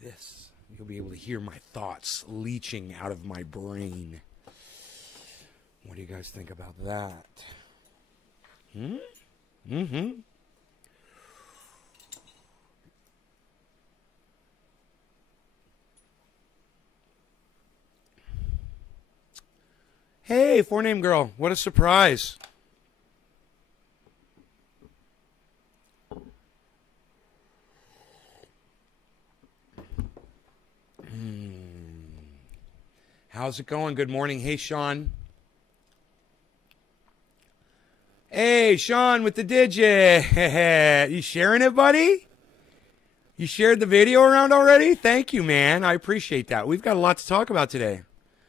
this. You'll be able to hear my thoughts leaching out of my brain. What do you guys think about that? Mm-hmm. Hey, four-name girl. What a surprise. How's it going? Good morning. Hey, Sean. Hey, Sean with the digit. You sharing it, buddy? You shared the video around already? Thank you, man. I appreciate that. We've got a lot to talk about today.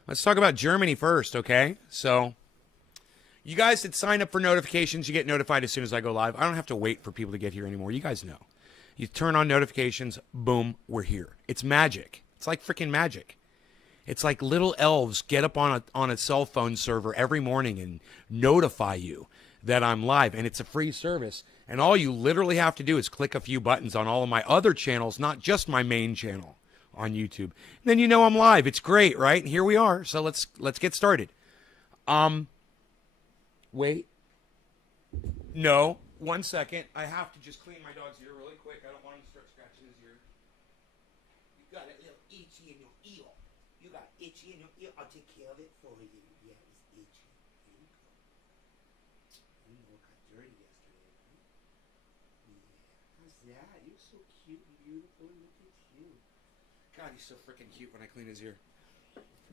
Let's talk about Germany first, okay? So, you guys that sign up for notifications, you get notified as soon as I go live. I don't have to wait for people to get here anymore. You guys know. You turn on notifications, boom, we're here. It's magic. It's like freaking magic. It's like little elves get up on a cell phone server every morning and notify you that I'm live, and it's a free service. And all you literally have to do is click a few buttons on all of my other channels, not just my main channel on YouTube. And then you know I'm live. It's great, right? And here we are. So let's get started. Wait. No, 1 second. I have to just clean my dog's ear really quick. I don't want him to start scratching his ear. You got a little itchy in your ear. You got itchy in your ear. I'll take care of it for you. Yeah, it's itchy. Here you go. You know it got dirty yesterday, right? Yeah. How's that? You're so cute and beautiful. Look at you. God, he's so freaking cute when I clean his ear.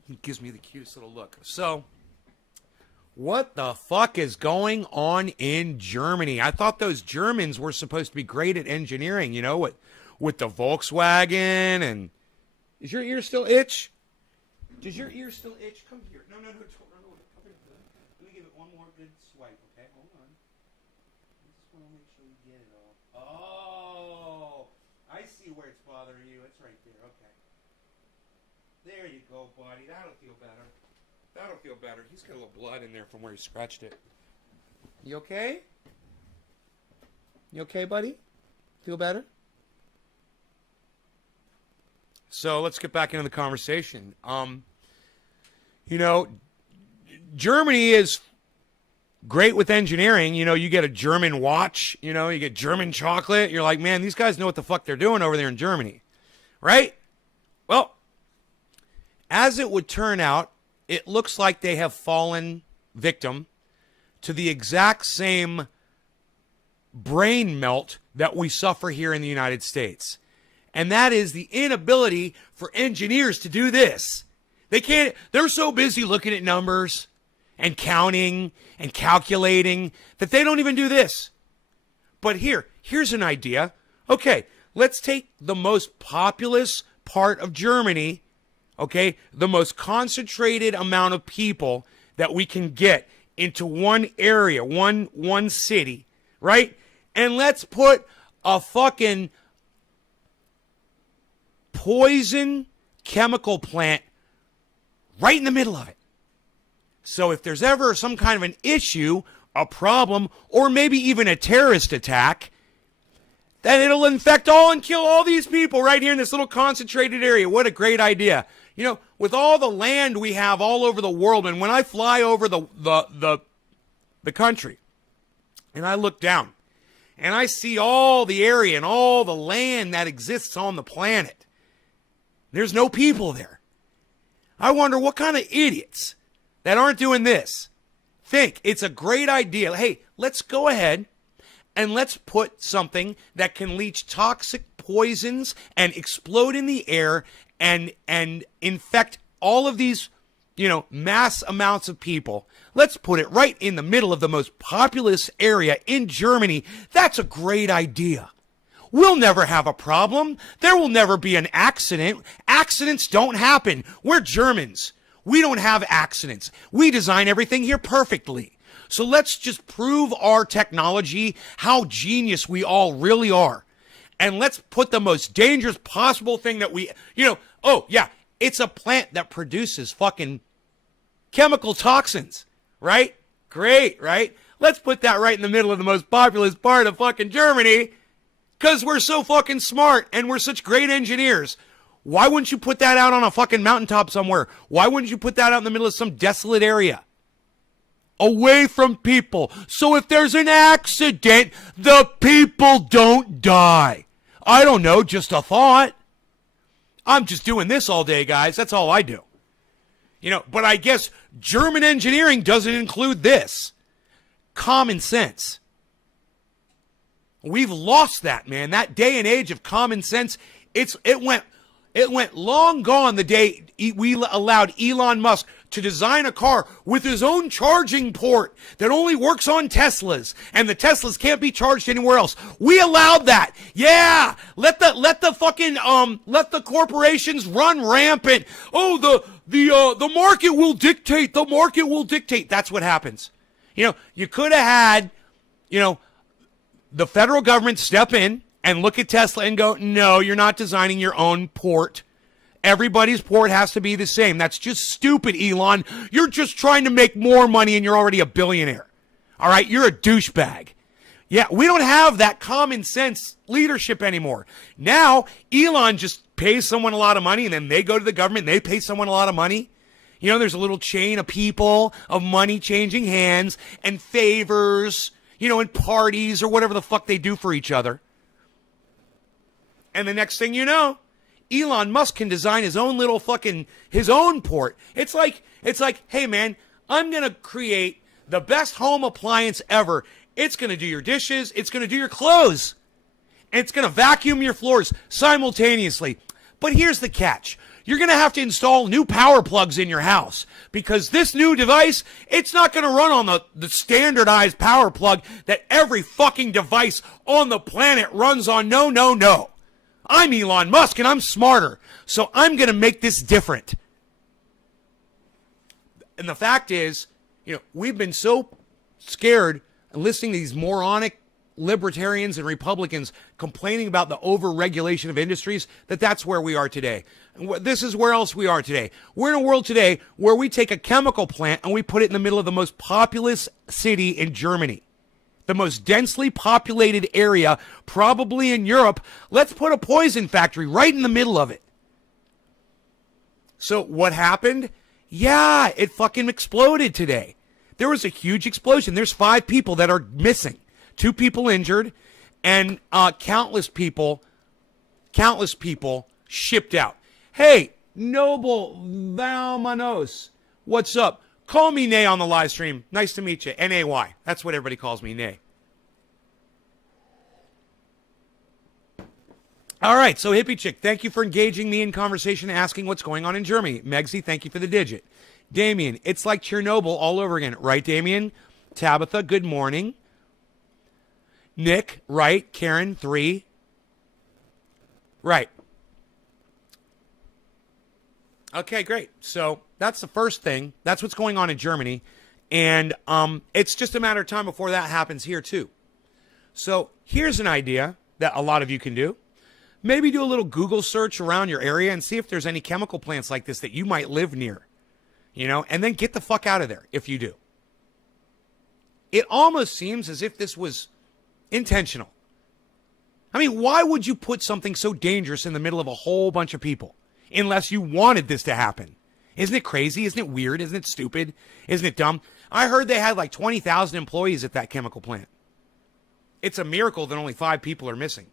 He gives me the cutest little look. So, what the fuck is going on in Germany? I thought those Germans were supposed to be great at engineering, you know, with the Volkswagen and... Is your ear still itch? Does your ear still itch? Come here. No, don't run away. Come here. Let me give it one more good swipe, okay? Hold on. I just want to make sure we get it all. Oh, I see where it's bothering you. It's right there. Okay. There you go, buddy. That'll feel better. That'll feel better. He's got a little blood in there from where he scratched it. You okay? You okay, buddy? Feel better? So let's get back into the conversation. You know, Germany is great with engineering. You know, you get a German watch, you know, you get German chocolate. You're like, man, these guys know what the fuck they're doing over there in Germany. Right? Well, as it would turn out, it looks like they have fallen victim to the exact same brain melt that we suffer here in the United States. And that is the inability for engineers to do this. They're so busy looking at numbers and counting and calculating that they don't even do this. But here's an idea. Okay, let's take the most populous part of Germany, okay, the most concentrated amount of people that we can get into one area, one city, right? And let's put a fucking poison chemical plant right in the middle of it. So if there's ever some kind of an issue, a problem, or maybe even a terrorist attack, then it'll infect all and kill all these people right here in this little concentrated area. What a great idea. You know, with all the land we have all over the world, and when I fly over the country, and I look down, and I see all the area and all the land that exists on the planet, there's no people there. I wonder what kind of idiots that aren't doing this think it's a great idea. Hey, let's go ahead and let's put something that can leach toxic poisons and explode in the air and infect all of these, you know, mass amounts of people. Let's put it right in the middle of the most populous area in Germany. That's a great idea. We'll never have a problem. There will never be an accident. Accidents don't happen. We're Germans. We don't have accidents. We design everything here perfectly. So let's just prove our technology, how genius we all really are. And let's put the most dangerous possible thing that we, you know, oh yeah, it's a plant that produces fucking chemical toxins, right? Great, right? Let's put that right in the middle of the most populous part of fucking Germany, because we're so fucking smart and we're such great engineers. Why wouldn't you put that out on a fucking mountaintop somewhere? Why wouldn't you put that out in the middle of some desolate area? Away from people. So if there's an accident, the people don't die. I don't know, just a thought. I'm just doing this all day, guys. That's all I do. But I guess German engineering doesn't include this. Common sense. We've lost that, man. That day and age of common sense, it went long gone the day we allowed Elon Musk to design a car with his own charging port that only works on Teslas, and the Teslas can't be charged anywhere else. We allowed that. Yeah, let the corporations run rampant. Oh, the market will dictate. The market will dictate. That's what happens. You could have had, the federal government step in and look at Tesla and go, no, you're not designing your own port. Everybody's port has to be the same. That's just stupid, Elon. You're just trying to make more money and you're already a billionaire. All right, you're a douchebag. Yeah, we don't have that common sense leadership anymore. Now, Elon just pays someone a lot of money and then they go to the government and they pay someone a lot of money. There's a little chain of people, of money changing hands and favors, and parties or whatever the fuck they do for each other. And the next thing you know, Elon Musk can design his own little his own port. It's like, hey man, I'm going to create the best home appliance ever. It's going to do your dishes. It's going to do your clothes. And it's going to vacuum your floors simultaneously. But here's the catch. You're going to have to install new power plugs in your house because this new device, it's not going to run on the standardized power plug that every fucking device on the planet runs on. No, no, no. I'm Elon Musk and I'm smarter. So I'm going to make this different. And the fact is, we've been so scared listening to these moronic libertarians and Republicans complaining about the over-regulation of industries that's where we are today. This is where else we are today. We're in a world today where we take a chemical plant and we put it in the middle of the most populous city in Germany. The most densely populated area, probably in Europe. Let's put a poison factory right in the middle of it. So what happened? Yeah, it fucking exploded today. There was a huge explosion. There's 5 people that are missing. 2 people injured, and countless people shipped out. Hey, Noble Valmanos, what's up? Call me Nay on the live stream. Nice to meet you. N-A-Y. That's what everybody calls me, Nay. All right, so Hippie Chick, thank you for engaging me in conversation and asking what's going on in Germany. Megsy, thank you for the digit. Damien, it's like Chernobyl all over again. Right, Damien? Tabitha, good morning. Nick, right. Karen, 3. Right. Okay, great. So that's the first thing. That's what's going on in Germany. And it's just a matter of time before that happens here, too. So here's an idea that a lot of you can do. Maybe do a little Google search around your area and see if there's any chemical plants like this that you might live near. And then get the fuck out of there if you do. It almost seems as if this was intentional. I mean, why would you put something so dangerous in the middle of a whole bunch of people unless you wanted this to happen? Isn't it crazy? Isn't it weird? Isn't it stupid? Isn't it dumb? I heard they had like 20,000 employees at that chemical plant. It's a miracle that only 5 people are missing.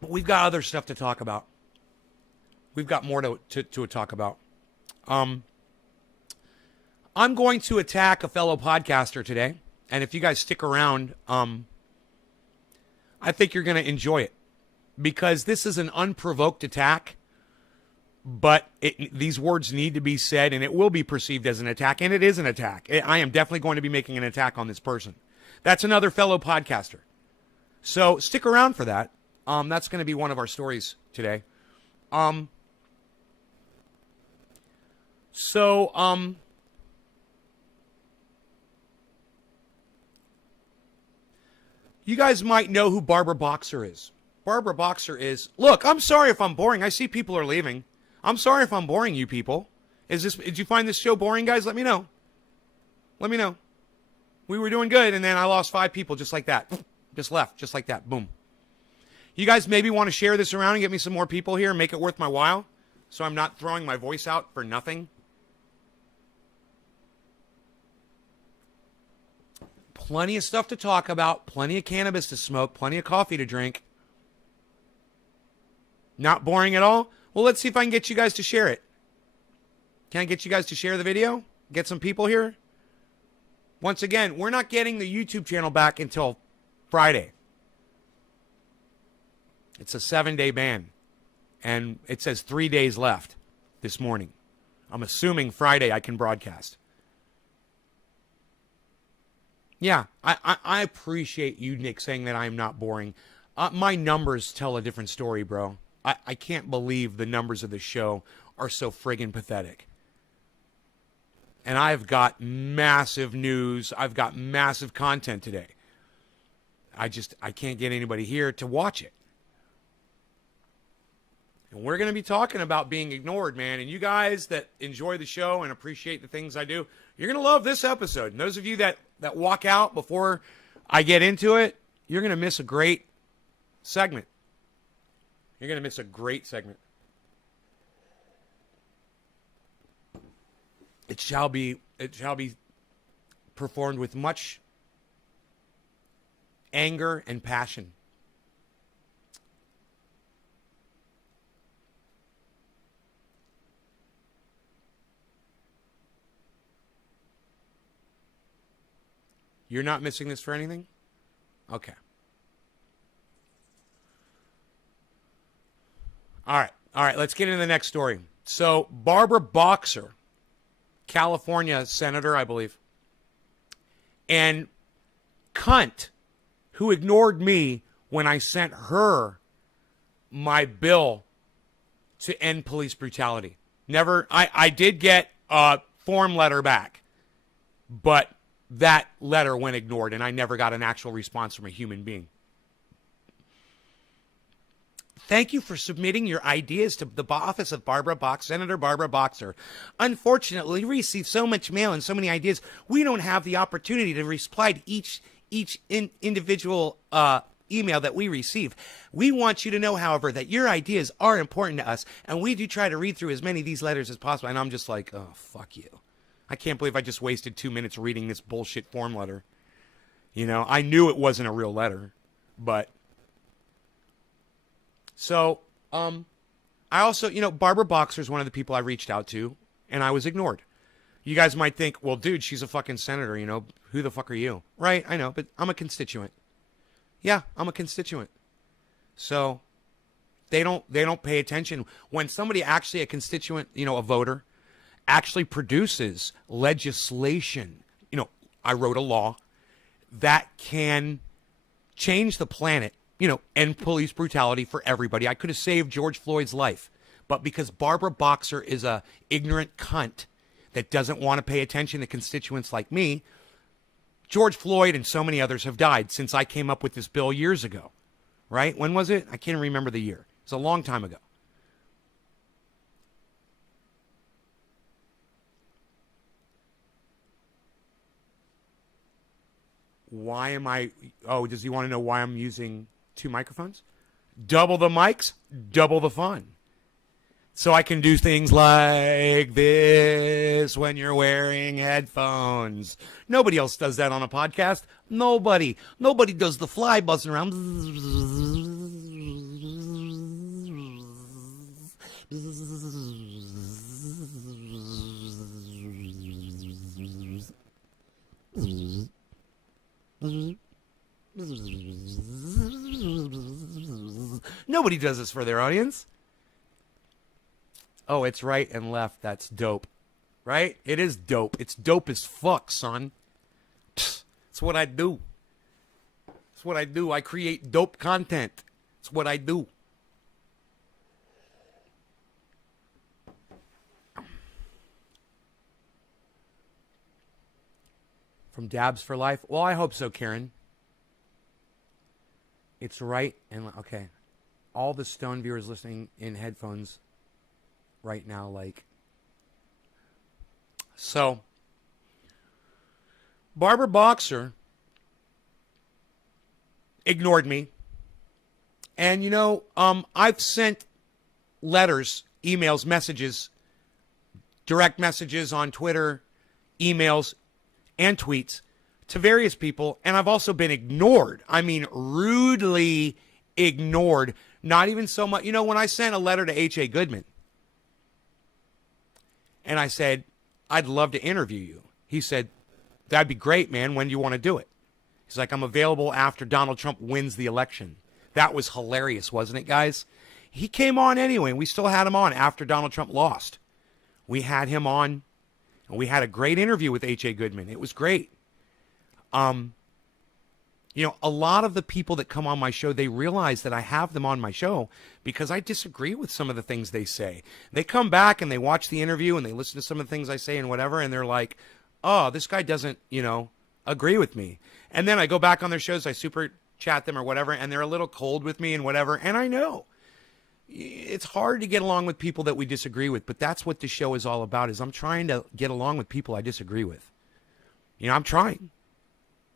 But we've got other stuff to talk about. We've got more to talk about. I'm going to attack a fellow podcaster today. And if you guys stick around, I think you're going to enjoy it. Because this is an unprovoked attack. But these words need to be said, and it will be perceived as an attack. And it is an attack. I am definitely going to be making an attack on this person. That's another fellow podcaster. So stick around for that. That's going to be one of our stories today. You guys might know who Barbara Boxer is. Barbara Boxer is... Look, I'm sorry if I'm boring. I see people are leaving. I'm sorry if I'm boring you people. Did you find this show boring, guys? Let me know. Let me know. We were doing good, and then I lost 5 people just like that. Just left, just like that. Boom. You guys maybe want to share this around and get me some more people here and make it worth my while, so I'm not throwing my voice out for nothing. Plenty of stuff to talk about, plenty of cannabis to smoke, plenty of coffee to drink. Not boring at all? Well, let's see if I can get you guys to share it. Can I get you guys to share the video? Get some people here? Once again, we're not getting the YouTube channel back until Friday. It's a 7-day ban. And it says 3 days left this morning. I'm assuming Friday I can broadcast. Yeah, I appreciate you, Nick, saying that I'm not boring. My numbers tell a different story, bro. I can't believe the numbers of the show are so friggin' pathetic. And I've got massive news. I've got massive content today. I can't get anybody here to watch it. And we're going to be talking about being ignored, man. And you guys that enjoy the show and appreciate the things I do, you're going to love this episode. And those of you that walk out before I get into it, you're going to miss a great segment. You're going to miss a great segment. It shall be performed with much anger and passion. You're not missing this for anything? Okay. All right, let's get into the next story. So, Barbara Boxer, California senator, I believe, and cunt who ignored me when I sent her my bill to end police brutality. I did get a form letter back, but that letter went ignored, and I never got an actual response from a human being. Thank you for submitting your ideas to the office of Senator Barbara Boxer. Unfortunately, we receive so much mail and so many ideas, we don't have the opportunity to reply to each individual email that we receive. We want you to know, however, that your ideas are important to us, and we do try to read through as many of these letters as possible. And I'm just like, oh, fuck you. I can't believe I just wasted 2 minutes reading this bullshit form letter. You know, I knew it wasn't a real letter, but... So, I also, Barbara Boxer is one of the people I reached out to, and I was ignored. You guys might think, well, dude, she's a fucking senator, who the fuck are you? Right, I know, but I'm a constituent. Yeah, I'm a constituent. So, they don't pay attention. When somebody actually, a constituent, a voter, actually produces legislation, I wrote a law that can change the planet, end police brutality for everybody. I could have saved George Floyd's life. But because Barbara Boxer is a ignorant cunt that doesn't want to pay attention to constituents like me, George Floyd and so many others have died since I came up with this bill years ago. Right? When was it? I can't remember the year. It's a long time ago. Why am I... Oh, does he want to know why I'm using 2 microphones? Double the mics, double the fun. So I can do things like this when you're wearing headphones. Nobody else does that on a podcast. Nobody does the fly buzzing around. Nobody does this for their audience. Oh, it's right and left. That's dope. Right? It is dope. It's dope as fuck, son. It's what I do. It's what I do. I create dope content. It's what I do. From Dabs for Life? Well, I hope so, Karen. It's right and... Okay. All the Stone viewers listening in headphones right now, like... So, Barbara Boxer ignored me And, I've sent letters, emails, messages, direct messages on Twitter, emails, and tweets to various people. And I've also been ignored. I mean, rudely ignored. Not even so much. When I sent a letter to H.A. Goodman and I said, I'd love to interview you. He said, that'd be great, man. When do you want to do it? He's like, I'm available after Donald Trump wins the election. That was hilarious, wasn't it, guys? He came on anyway, and we still had him on after Donald Trump lost. We had him on, and we had a great interview with H.A. Goodman. It was great. A lot of the people that come on my show, they realize that I have them on my show because I disagree with some of the things they say. They come back and they watch the interview and they listen to some of the things I say and whatever, and they're like, oh, this guy doesn't, agree with me. And then I go back on their shows, I super chat them or whatever, and they're a little cold with me and whatever. And I know it's hard to get along with people that we disagree with, but that's what the show is all about, is I'm trying to get along with people I disagree with. I'm trying.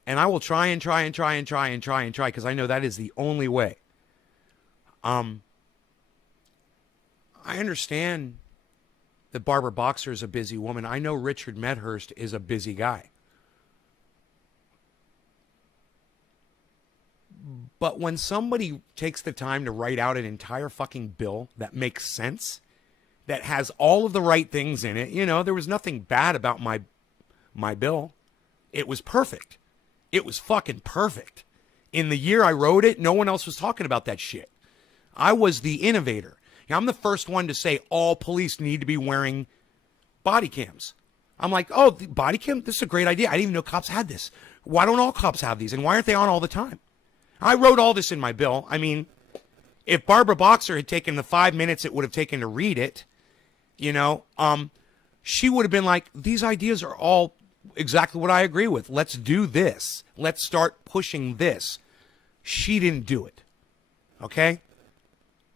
And I will try because I know that is the only way. I understand that Barbara Boxer is a busy woman. I know Richard Medhurst is a busy guy. But when somebody takes the time to write out an entire fucking bill that makes sense, that has all of the right things in it, there was nothing bad about my bill. It was perfect. It was fucking perfect. In the year I wrote it, no one else was talking about that shit. I was the innovator. I'm the first one to say all police need to be wearing body cams. I'm like, oh, the body cam? This is a great idea. I didn't even know cops had this. Why don't all cops have these? And why aren't they on all the time? I wrote all this in my bill. I mean, if Barbara Boxer had taken the 5 minutes it would have taken to read it, she would have been like, these ideas are all exactly what I agree with. Let's do this. Let's start pushing this. She didn't do it. Okay?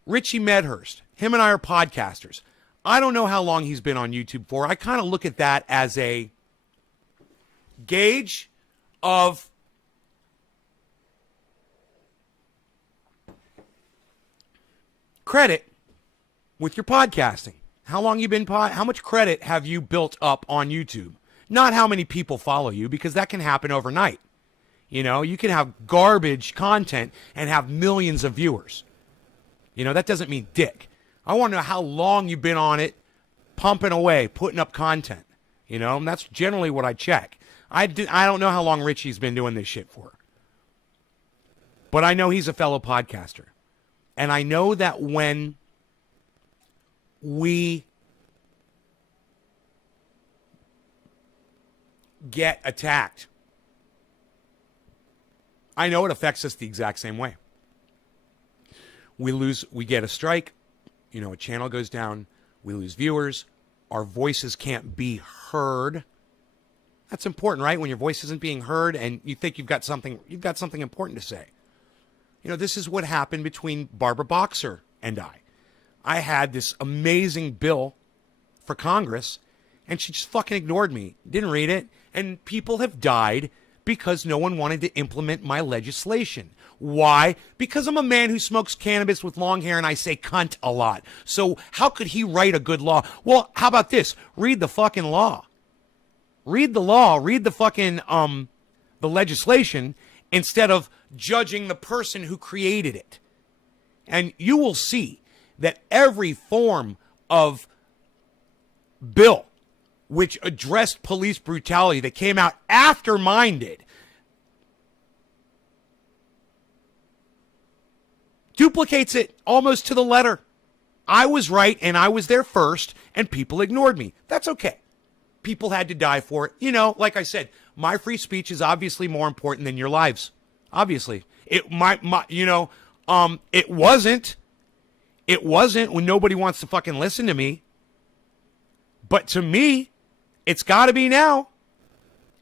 Richie Medhurst, him and I are podcasters. I don't know how long he's been on YouTube for. I kind of look at that as a gauge of credit with your podcasting. How long you been how much credit have you built up on YouTube? Not how many people follow you, because that can happen overnight. You can have garbage content and have millions of viewers. That doesn't mean dick. I want to know how long you've been on it, pumping away, putting up content. And that's generally what I check. I don't know how long Richie's been doing this shit for. But I know he's a fellow podcaster. And I know that when we get attacked, I know it affects us the exact same way. We get a strike, a channel goes down, we lose viewers, our voices can't be heard. That's important, right? When your voice isn't being heard and you think you've got something important to say. This is what happened between Barbara Boxer and I. I had this amazing bill for Congress, and she just fucking ignored me, didn't read it, and people have died because no one wanted to implement my legislation. Why? Because I'm a man who smokes cannabis with long hair and I say cunt a lot. So how could he write a good law? Well, how about this? Read the fucking law. Read the law. Read the fucking, the legislation instead of judging the person who created it. And you will see that every form of bill which addressed police brutality that came out after mine did duplicates it almost to the letter. I was right and I was there first and people ignored me. That's okay. People had to die for it. Like I said, my free speech is obviously more important than your lives. Obviously. It wasn't when nobody wants to fucking listen to me. But to me, it's got to be now.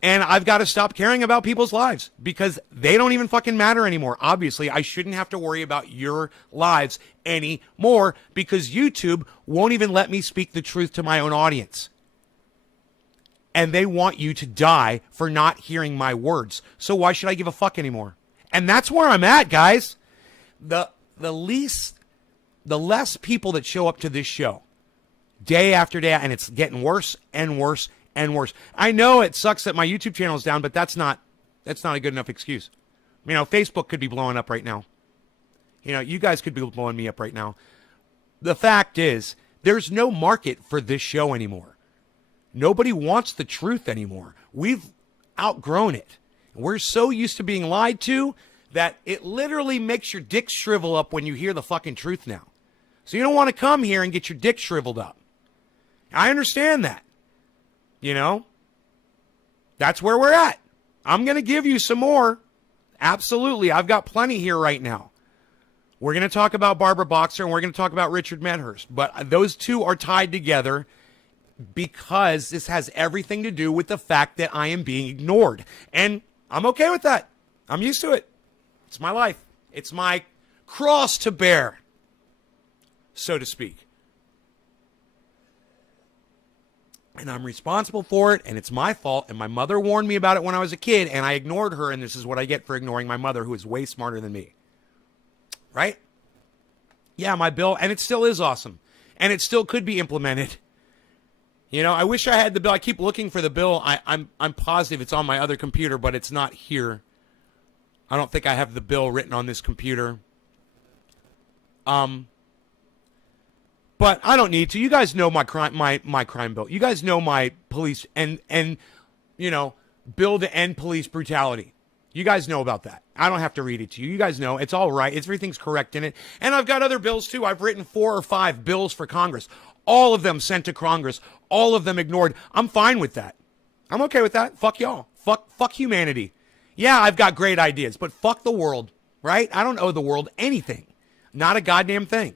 And I've got to stop caring about people's lives because they don't even fucking matter anymore. Obviously, I shouldn't have to worry about your lives anymore because YouTube won't even let me speak the truth to my own audience. And they want you to die for not hearing my words. So why should I give a fuck anymore? And that's where I'm at, guys. The the less people that show up to this show day after day, and it's getting worse and worse and worse. I know it sucks that my YouTube channel is down, but that's not a good enough excuse. You know, Facebook could be blowing up right now. You know, you guys could be blowing me up right now. The fact is, there's no market for this show anymore. Nobody wants the truth anymore. We've outgrown it. We're so used to being lied to that it literally makes your dick shrivel up when you hear the fucking truth now. So you don't want to come here and get your dick shriveled up. I understand that. You know? That's where we're at. I'm going to give you some more. Absolutely. I've got plenty here right now. We're going to talk about Barbara Boxer and we're going to talk about Richard Medhurst. But those two are tied together because this has everything to do with the fact that I am being ignored. And I'm okay with that. I'm used to it. It's my life. It's my cross to bear, so to speak. And I'm responsible for it, and it's my fault. And my mother warned me about it when I was a kid, and I ignored her, and this is what I get for ignoring my mother, who is way smarter than me. Right? Yeah, my bill, and it still is awesome. And it still could be implemented. You know, I wish I had the bill. I keep looking for the bill. I'm positive it's on my other computer, but it's not here. I don't think I have the bill written on this computer. But I don't need to. You guys know my crime bill. You guys know my police and you know, bill to end police brutality. You guys know about that. I don't have to read it to you. You guys know it's all right. Everything's correct in it. And I've got other bills too. I've written 4 or 5 bills for Congress. All of them sent to Congress. All of them ignored. I'm fine with that. I'm okay with that. Fuck y'all. Fuck humanity. Yeah, I've got great ideas, but fuck the world, right? I don't owe the world anything. Not a goddamn thing.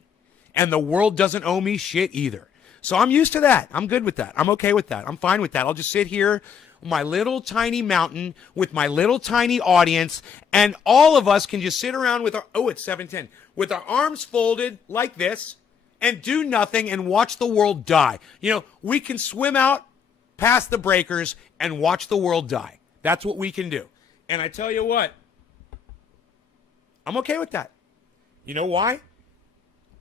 And the world doesn't owe me shit either. So I'm used to that. I'm good with that. I'm okay with that. I'm fine with that. I'll just sit here on my little tiny mountain with my little tiny audience, and all of us can just sit around with our, it's 7:10, with our arms folded like this and do nothing and watch the world die. You know, we can swim out past the breakers and watch the world die. That's what we can do. And I tell you what, I'm okay with that. You know why?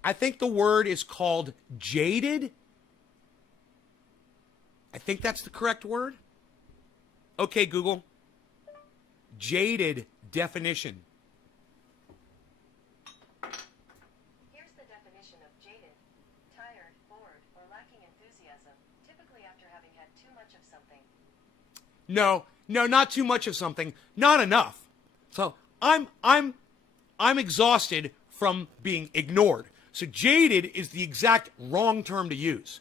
I think the word is called jaded. I think that's the correct word. Okay, Google. Jaded definition. Here's the definition of jaded. Tired, bored, or lacking enthusiasm, typically after having had too much of something. No, not too much of something. Not enough. So I'm exhausted from being ignored. So jaded is the exact wrong term to use.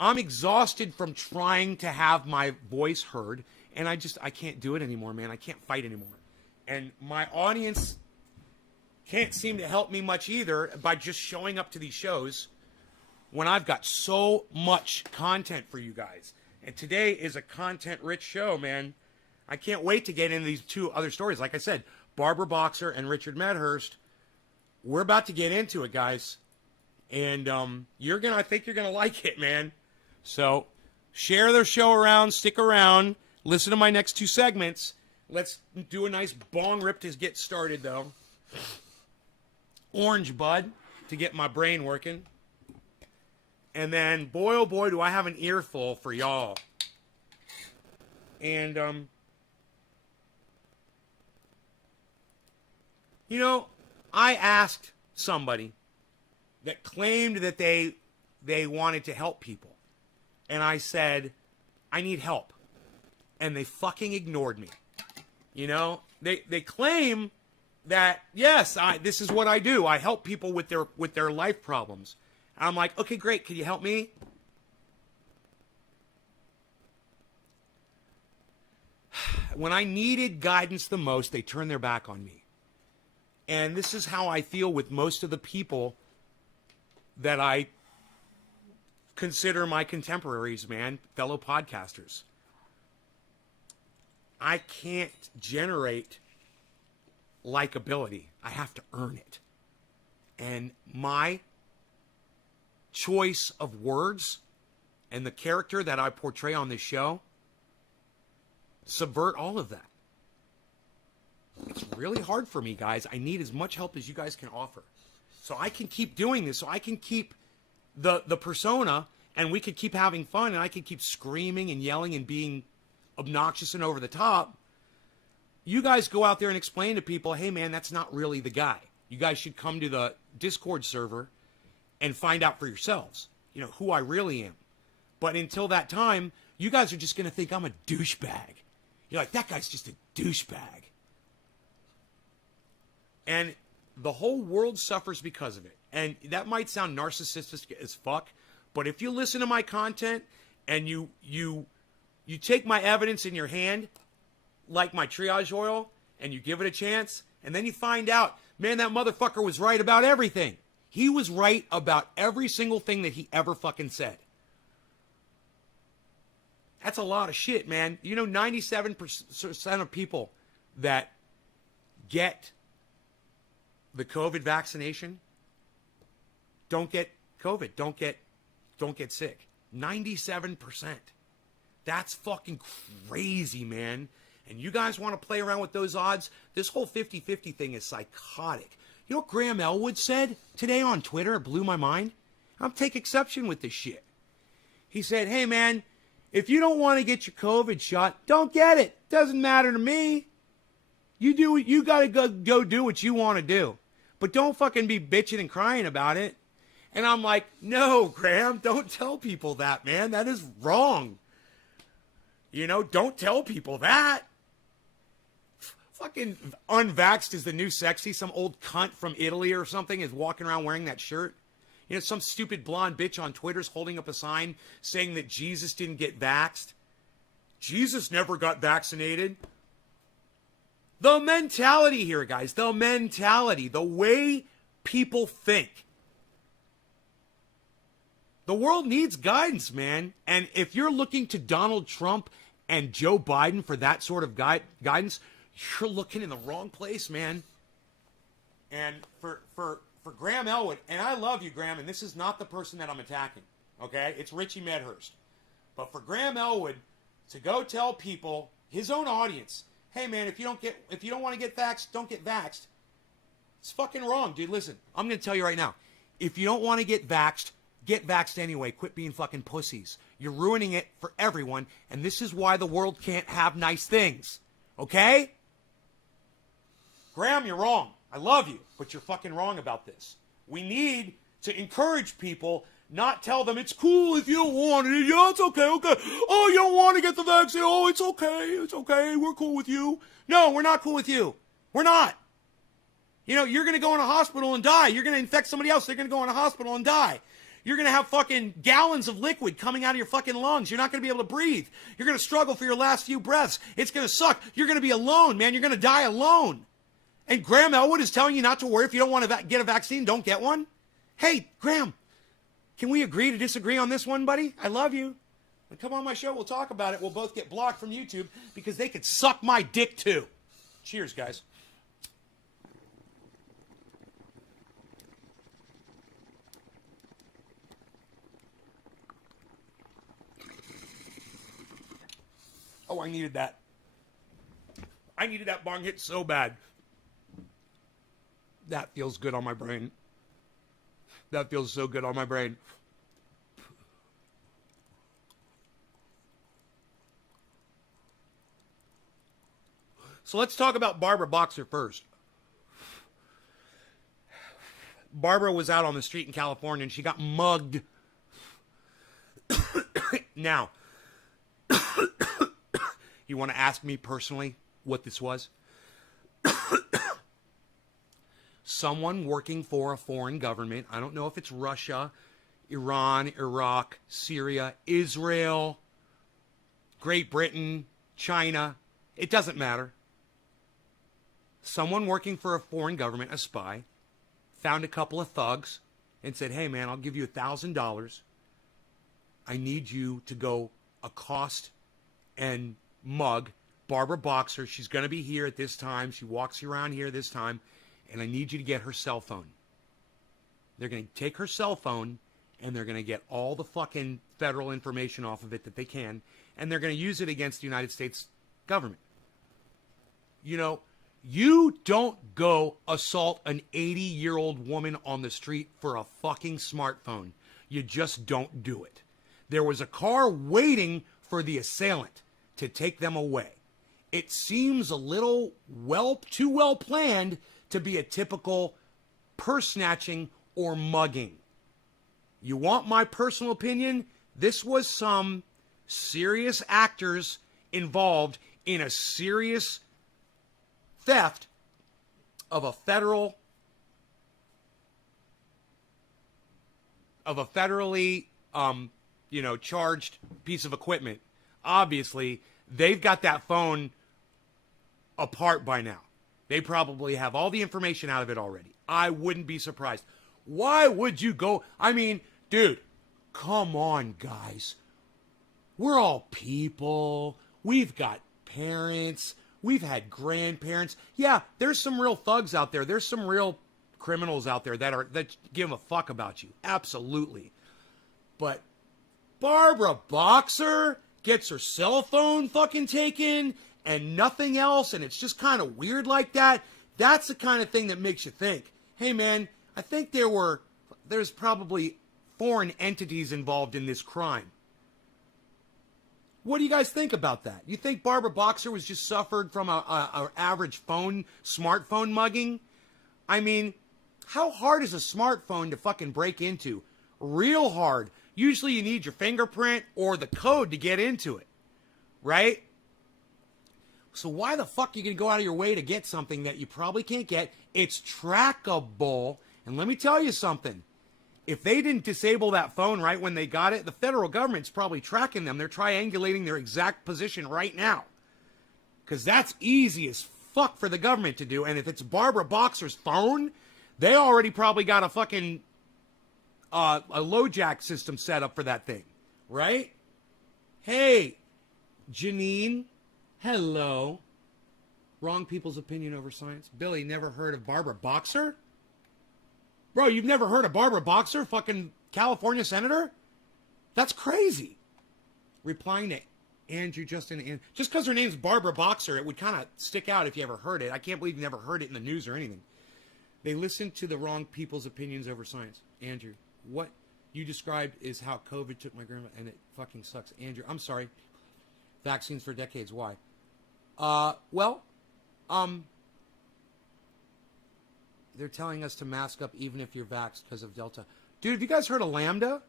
I'm exhausted from trying to have my voice heard, and I can't do it anymore, man. I can't fight anymore. And my audience can't seem to help me much either by just showing up to these shows when I've got so much content for you guys. And today is a content-rich show, man. I can't wait to get into these 2 other stories. Like I said, Barbara Boxer and Richard Medhurst. We're about to get into it, guys. And I think you're gonna like it, man. So share their show around, stick around, listen to my next 2 segments. Let's do a nice bong rip to get started, though. Orange bud to get my brain working. And then, boy, oh boy, do I have an earful for y'all. And, you know, I asked somebody that claimed that they wanted to help people. And I said, I need help. And they fucking ignored me. You know, they claim that, yes, this is what I do. I help people with their life problems. And I'm like, okay, great. Can you help me? When I needed guidance the most, they turned their back on me. And this is how I feel with most of the people that I consider my contemporaries, man, fellow podcasters. I can't generate likability. I have to earn it. And my choice of words and the character that I portray on this show subvert all of that. It's really hard for me, guys. I need as much help as you guys can offer. So I can keep doing this. So I can keep the persona, and we could keep having fun, and I could keep screaming and yelling and being obnoxious and over the top. You guys go out there and explain to people, hey, man, that's not really the guy. You guys should come to the Discord server and find out for yourselves, you know, who I really am. But until that time, you guys are just going to think I'm a douchebag. You're like, that guy's just a douchebag. And the whole world suffers because of it. And that might sound narcissistic as fuck, but if you listen to my content and you take my evidence in your hand, like my triage oil, and you give it a chance, and then you find out, man, that motherfucker was right about everything. He was right about every single thing that he ever fucking said. That's a lot of shit, man. You know, 97% of people that get the COVID vaccination don't get COVID, don't get sick. 97%. That's fucking crazy, man. And you guys want to play around with those odds? This whole 50-50 thing is psychotic. You know what Graham Elwood said today on Twitter? It blew my mind. I'll take exception with this shit. He said, hey, man, if you don't want to get your COVID shot, don't get it. Doesn't matter to me. You got to go do what you want to do. But don't fucking be bitching and crying about it. And I'm like, no, Graham, don't tell people that, man. That is wrong. You know, don't tell people that. Fucking unvaxxed is the new sexy. Some old cunt from Italy or something is walking around wearing that shirt. You know, some stupid blonde bitch on Twitter's holding up a sign saying that Jesus didn't get vaxxed. Jesus never got vaccinated. The mentality here, guys, the mentality, the way people think. The world needs guidance, man. And if you're looking to Donald Trump and Joe Biden for that sort of guidance, you're looking in the wrong place, man. And for Graham Elwood, and I love you, Graham, and this is not the person that I'm attacking, okay? It's Richie Medhurst. But for Graham Elwood to go tell people, his own audience, hey, man, if you don't want to get vaxxed, don't get vaxxed. It's fucking wrong, dude. Listen, I'm going to tell you right now. If you don't want to get vaxxed anyway. Quit being fucking pussies. You're ruining it for everyone, and this is why the world can't have nice things. Okay? Graham, you're wrong. I love you, but you're fucking wrong about this. We need to encourage people, not tell them it's cool if you don't want it. Yeah, it's okay, okay. Oh, you don't want to get the vaccine. Oh, it's okay. We're cool with you. No, we're not cool with you. We're not. You know, you're going to go in a hospital and die. You're going to infect somebody else. They're going to go in a hospital and die. You're going to have fucking gallons of liquid coming out of your fucking lungs. You're not going to be able to breathe. You're going to struggle for your last few breaths. It's going to suck. You're going to be alone, man. You're going to die alone. And Graham Elwood is telling you not to worry. If you don't want to get a vaccine, don't get one. Hey, Graham, can we agree to disagree on this one, buddy? I love you. Come on my show. We'll talk about it. We'll both get blocked from YouTube because they could suck my dick too. Cheers, guys. Oh, I needed that. I needed that bong hit so bad. That feels good on my brain. That feels so good on my brain. So let's talk about Barbara Boxer first. Barbara was out on the street in California and she got mugged. Now, you want to ask me personally what this was? Someone working for a foreign government. I don't know if it's Russia, Iran, Iraq, Syria, Israel, Great Britain, China. It doesn't matter. Someone working for a foreign government, a spy, found a couple of thugs and said, hey, man, I'll give you $1,000. I need you to go accost and mug Barbara Boxer. She's going to be here at this time. She walks around here this time. And I need you to get her cell phone. They're going to take her cell phone, and they're going to get all the fucking federal information off of it that they can, and they're going to use it against the United States government. You know, You don't go assault an 80-year-old woman on the street for a fucking smartphone. You just don't do it. There was a car waiting for the assailant to take them away. It seems a little too well planned to be a typical purse snatching or mugging. You want my personal opinion? This was some serious actors involved in a serious theft of a federally charged piece of equipment. Obviously, they've got that phone apart by now. They probably have all the information out of it already. I wouldn't be surprised. Why would you go? I mean, dude, come on, guys. We're all people. We've got parents. We've had grandparents. Yeah, there's some real thugs out there. There's some real criminals out there that give a fuck about you. Absolutely. But Barbara Boxer gets her cell phone fucking taken and nothing else, and it's just kind of weird like that. That's the kind of thing that makes you think, hey man, I think there's probably foreign entities involved in this crime. What do you guys think about that? You think Barbara Boxer was just suffered from a average smartphone mugging? I mean, how hard is a smartphone to fucking break into? Real hard. Usually you need your fingerprint or the code to get into it, right? So why the fuck are you going to go out of your way to get something that you probably can't get? It's trackable. And let me tell you something. If they didn't disable that phone right when they got it, the federal government's probably tracking them. They're triangulating their exact position right now. Because that's easy as fuck for the government to do. And if it's Barbara Boxer's phone, they already probably got a fucking a LoJack system set up for that thing. Right? Hey, Janine. Hello. Wrong people's opinion over science. Billy, never heard of Barbara Boxer? Bro, you've never heard of Barbara Boxer, fucking California senator? That's crazy. Replying to Andrew Justin, and just because her name's Barbara Boxer, it would kind of stick out if you ever heard it. I can't believe you never heard it in the news or anything. They listened to the wrong people's opinions over science. Andrew, what you described is how COVID took my grandma, and it fucking sucks. Andrew, I'm sorry. Vaccines for decades. Why? They're telling us to mask up even if you're vaxxed because of Delta. Dude, have you guys heard of Lambda?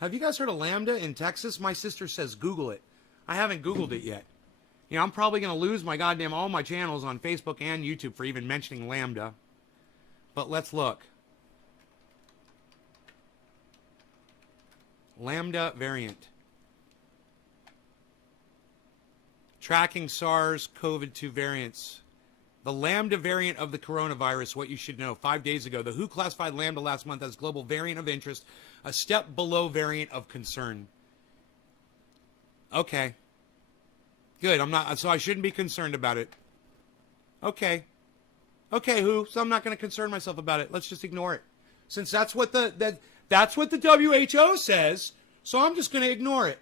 Have you guys heard of Lambda in Texas? My sister says Google it. I haven't Googled it yet. You know, I'm probably going to lose my goddamn all my channels on Facebook and YouTube for even mentioning Lambda. But let's look. Lambda variant. Tracking SARS-CoV-2 variants. The Lambda variant of the coronavirus, what you should know. 5 days ago, the WHO classified Lambda last month as global variant of interest, a step below variant of concern. Okay. Good. So I shouldn't be concerned about it. Okay. Okay, WHO. So I'm not going to concern myself about it. Let's just ignore it. Since that's what that's what the WHO says, so I'm just going to ignore it.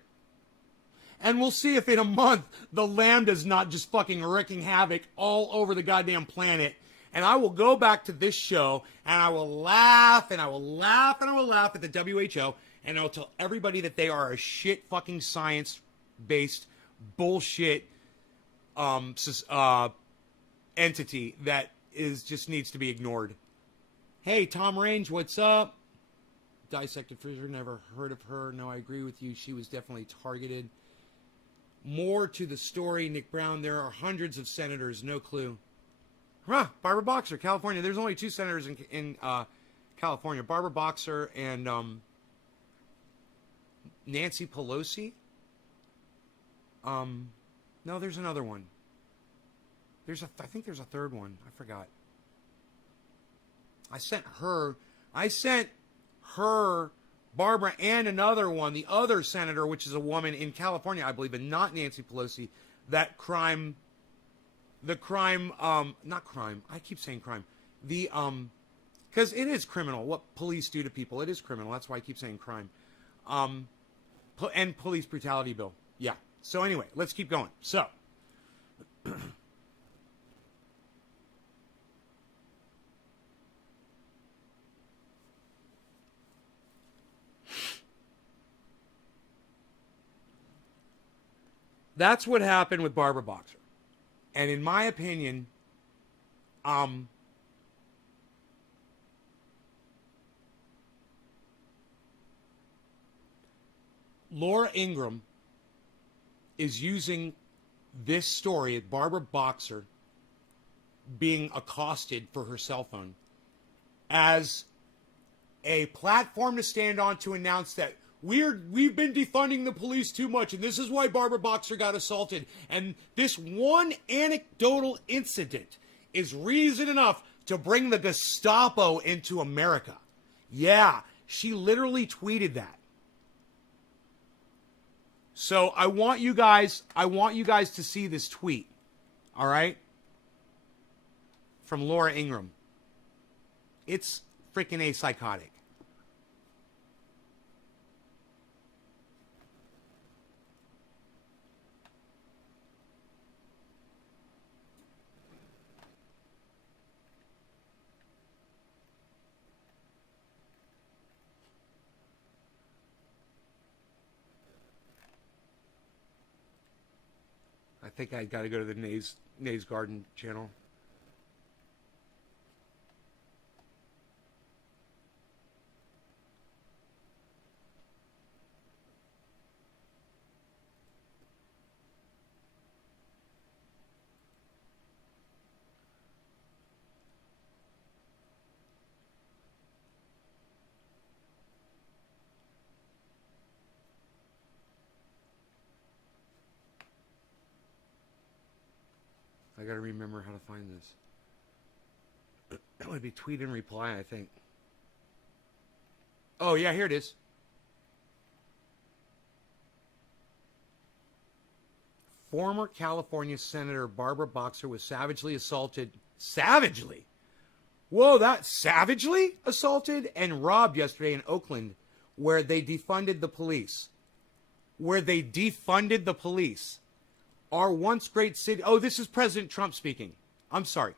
And we'll see if in a month the Lambda's not just fucking wreaking havoc all over the goddamn planet. And I will go back to this show and I will laugh and I will laugh and I will laugh at the WHO and I'll tell everybody that they are a shit fucking science-based bullshit entity that just needs to be ignored. Hey, Tom Range, what's up? Dissected Freezer, never heard of her. No, I agree with you. She was definitely targeted. More to the story, Nick Brown. There are hundreds of senators. No clue. Huh, Barbara Boxer, California. There's only 2 senators in California. Barbara Boxer and Nancy Pelosi. No, there's another one. I think there's a third one. I forgot. I sent her, Barbara, and another one, the other senator, which is a woman in California, I believe, and not Nancy Pelosi, not crime, I keep saying crime, because it is criminal, what police do to people, it is criminal, that's why I keep saying crime, and police brutality bill, yeah, so anyway, let's keep going, so, that's what happened with Barbara Boxer. And in my opinion, Laura Ingraham is using this story of Barbara Boxer being accosted for her cell phone as a platform to stand on to announce that we've been defunding the police too much, and this is why Barbara Boxer got assaulted. And this one anecdotal incident is reason enough to bring the Gestapo into America. Yeah, she literally tweeted that. So I want you guys to see this tweet. All right? From Laura Ingraham. It's freaking a psychotic. I think I got to go to the Nays Garden channel. I got to remember how to find this. That would be tweet and reply, I think. Oh, yeah, here it is. Former California Senator Barbara Boxer was savagely assaulted. Savagely? Whoa, that savagely assaulted and robbed yesterday in Oakland, where they defunded the police. Where they defunded the police. Our once great city. Oh, this is President Trump speaking. I'm sorry.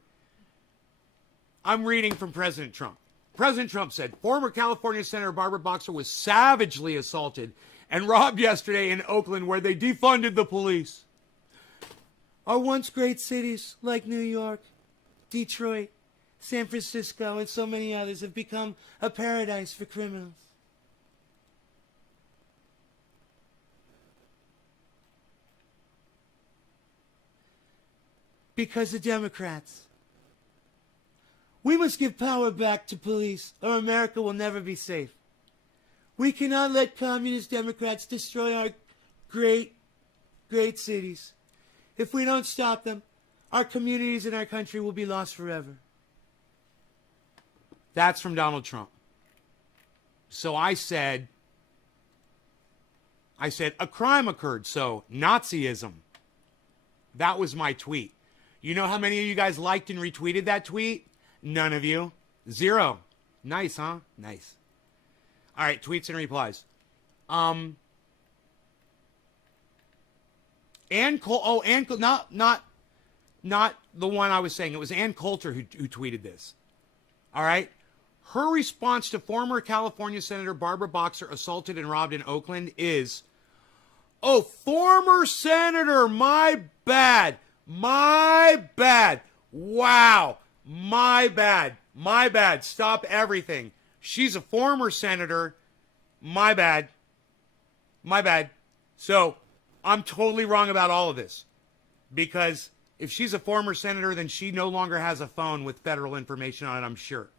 I'm reading from President Trump. President Trump said, former California Senator Barbara Boxer was savagely assaulted and robbed yesterday in Oakland, where they defunded the police. Our once great cities like New York, Detroit, San Francisco, and so many others have become a paradise for criminals. Because of Democrats. We must give power back to police, or America will never be safe. We cannot let communist Democrats destroy our great, great cities. If we don't stop them, our communities and our country will be lost forever. That's from Donald Trump. So I said, a crime occurred, so Nazism. That was my tweet. You know how many of you guys liked and retweeted that tweet? None of you. 0. Nice, huh? Nice. All right, tweets and replies. Ann Coulter, not the one I was saying. It was Ann Coulter who tweeted this. All right? Her response to former California Senator Barbara Boxer assaulted and robbed in Oakland is, oh, former senator, my bad. My bad. Wow. My bad. My bad. Stop everything. She's a former senator. My bad. My bad. So I'm totally wrong about all of this. Because if she's a former senator, then she no longer has a phone with federal information on it, I'm sure.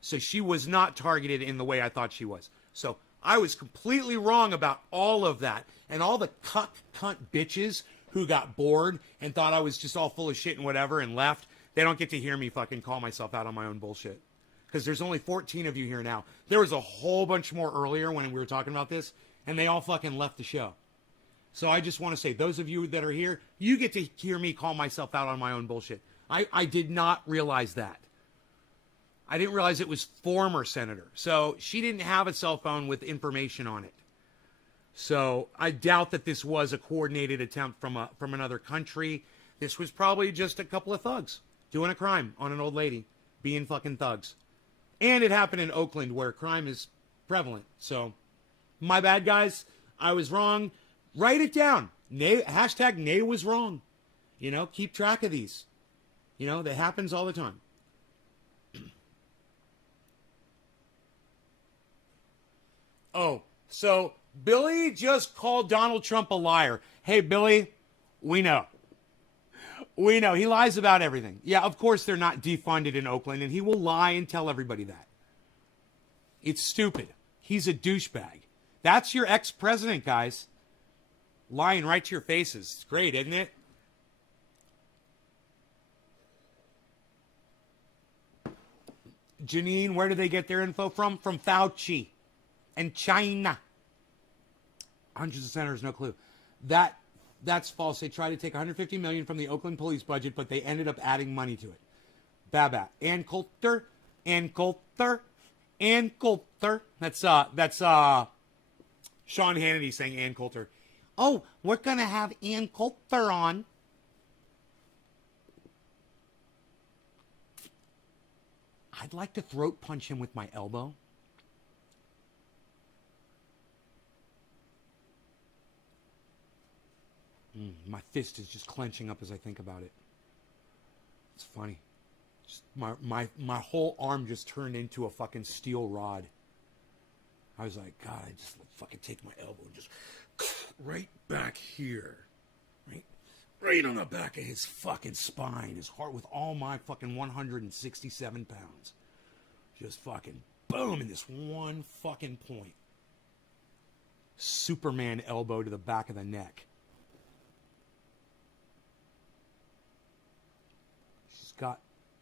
So she was not targeted in the way I thought she was. So I was completely wrong about all of that. And all the cunt bitches who got bored and thought I was just all full of shit and whatever and left, they don't get to hear me fucking call myself out on my own bullshit. Because there's only 14 of you here now. There was a whole bunch more earlier when we were talking about this, and they all fucking left the show. So I just want to say, those of you that are here, you get to hear me call myself out on my own bullshit. I did not realize that. I didn't realize it was former senator. So she didn't have a cell phone with information on it. So I doubt that this was a coordinated attempt from another country. This was probably just a couple of thugs doing a crime on an old lady, being fucking thugs. And it happened in Oakland, where crime is prevalent. So my bad, guys. I was wrong. Write it down. Hashtag Nay was wrong. You know, keep track of these. You know, that happens all the time. Oh, so Billy just called Donald Trump a liar. Hey, Billy, we know. We know. He lies about everything. Yeah, of course they're not defunded in Oakland, and he will lie and tell everybody that. It's stupid. He's a douchebag. That's your ex-president, guys. Lying right to your faces. It's great, isn't it? Janine, where do they get their info from? From Fauci and China. Hundreds of senators, no clue. That's false. They tried to take $150 million from the Oakland police budget, but they ended up adding money to it. Babat. Ann Coulter. That's Sean Hannity saying Ann Coulter. Oh, we're gonna have Ann Coulter on. I'd like to throat punch him with my elbow. My fist is just clenching up as I think about it. It's funny. Just my whole arm just turned into a fucking steel rod. I was like, God, I just fucking take my elbow and just right back here. Right on the back of his fucking spine, his heart, with all my fucking 167 pounds. Just fucking boom in this one fucking point. Superman elbow to the back of the neck.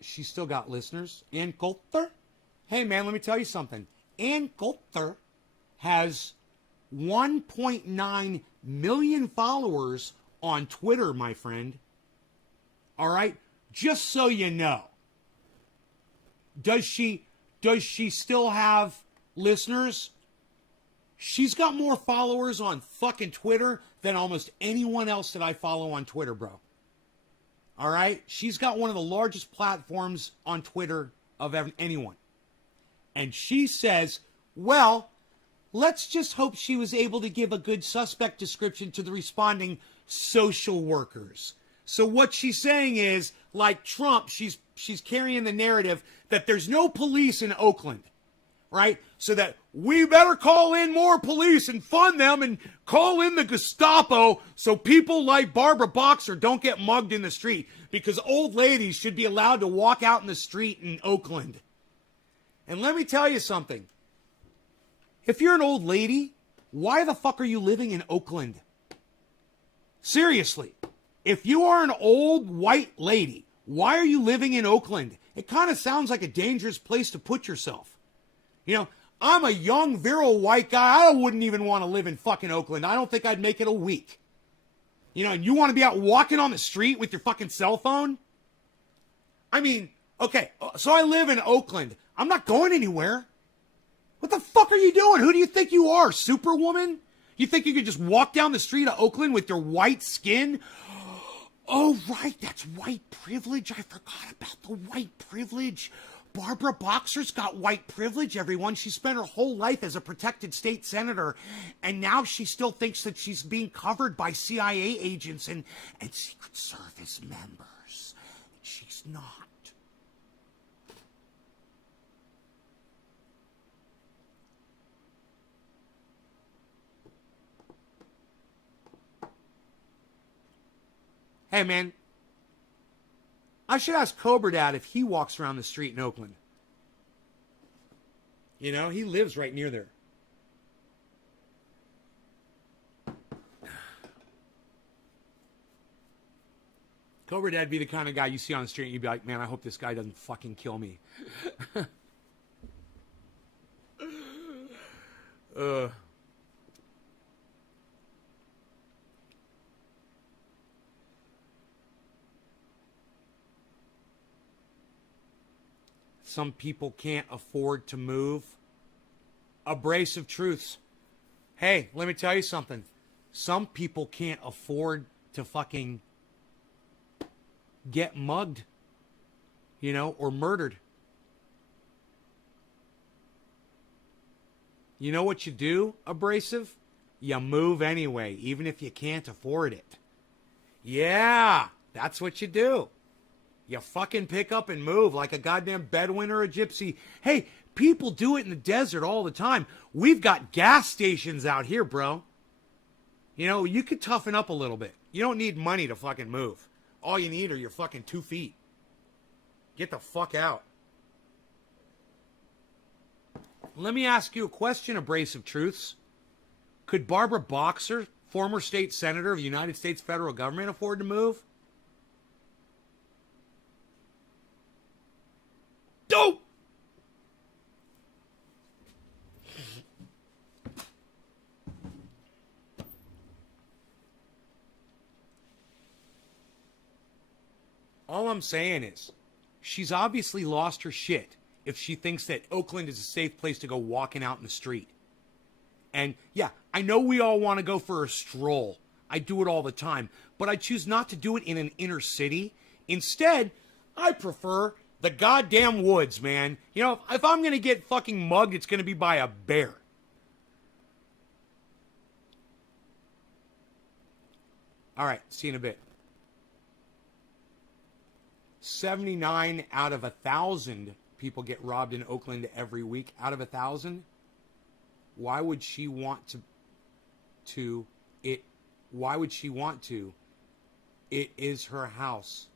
She's still got listeners. Ann Coulter? Hey man, let me tell you something. Ann Coulter has 1.9 million followers on Twitter, my friend. All right? Just so you know. Does she still have listeners? She's got more followers on fucking Twitter than almost anyone else that I follow on Twitter, bro. All right? She's got one of the largest platforms on Twitter of anyone. And she says, well, let's just hope she was able to give a good suspect description to the responding social workers. So what she's saying is, like Trump, she's carrying the narrative that there's no police in Oakland, right? So that we better call in more police and fund them and call in the Ghestappo so people like Barbara Boxer don't get mugged in the street, because old ladies should be allowed to walk out in the street in Oakland. And let me tell you something. If you're an old lady, why the fuck are you living in Oakland? Seriously. If you are an old white lady, why are you living in Oakland? It kind of sounds like a dangerous place to put yourself. You know, I'm a young, virile white guy. I wouldn't even want to live in fucking Oakland. I don't think I'd make it a week. You know, and you want to be out walking on the street with your fucking cell phone? I mean, okay, so I live in Oakland. I'm not going anywhere. What the fuck are you doing? Who do you think you are, Superwoman? You think you could just walk down the street of Oakland with your white skin? Oh, right, that's white privilege. I forgot about the white privilege. Barbara Boxer's got white privilege, everyone. She spent her whole life as a protected state senator, and now she still thinks that she's being covered by CIA agents and Secret Service members. She's not. Hey, man, I should ask Cobra Dad if he walks around the street in Oakland. You know, he lives right near there. Cobra Dad'd be the kind of guy you see on the street and you'd be like, man, I hope this guy doesn't fucking kill me. Some people can't afford to move. Abrasive truths. Hey, let me tell you something. Some people can't afford to fucking get mugged, you know, or murdered. You know what you do, Abrasive? You move anyway, even if you can't afford it. Yeah, that's what you do. You fucking pick up and move like a goddamn Bedouin or a gypsy. Hey, people do it in the desert all the time. We've got gas stations out here, bro. You know, you could toughen up a little bit. You don't need money to fucking move. All you need are your fucking 2 feet. Get the fuck out. Let me ask you a question, Abrasive Truths. Could Barbara Boxer, former state senator of the United States federal government, afford to move? Dope! All I'm saying is, she's obviously lost her shit if she thinks that Oakland is a safe place to go walking out in the street. And yeah, I know we all want to go for a stroll. I do it all the time. But I choose not to do it in an inner city. Instead, I prefer the goddamn woods, man. You know, if I'm going to get fucking mugged, it's going to be by a bear. All right, see you in a bit. 79 out of 1,000 people get robbed in Oakland every week. Out of 1,000? Why would she want to? Why would she want to? It is her house.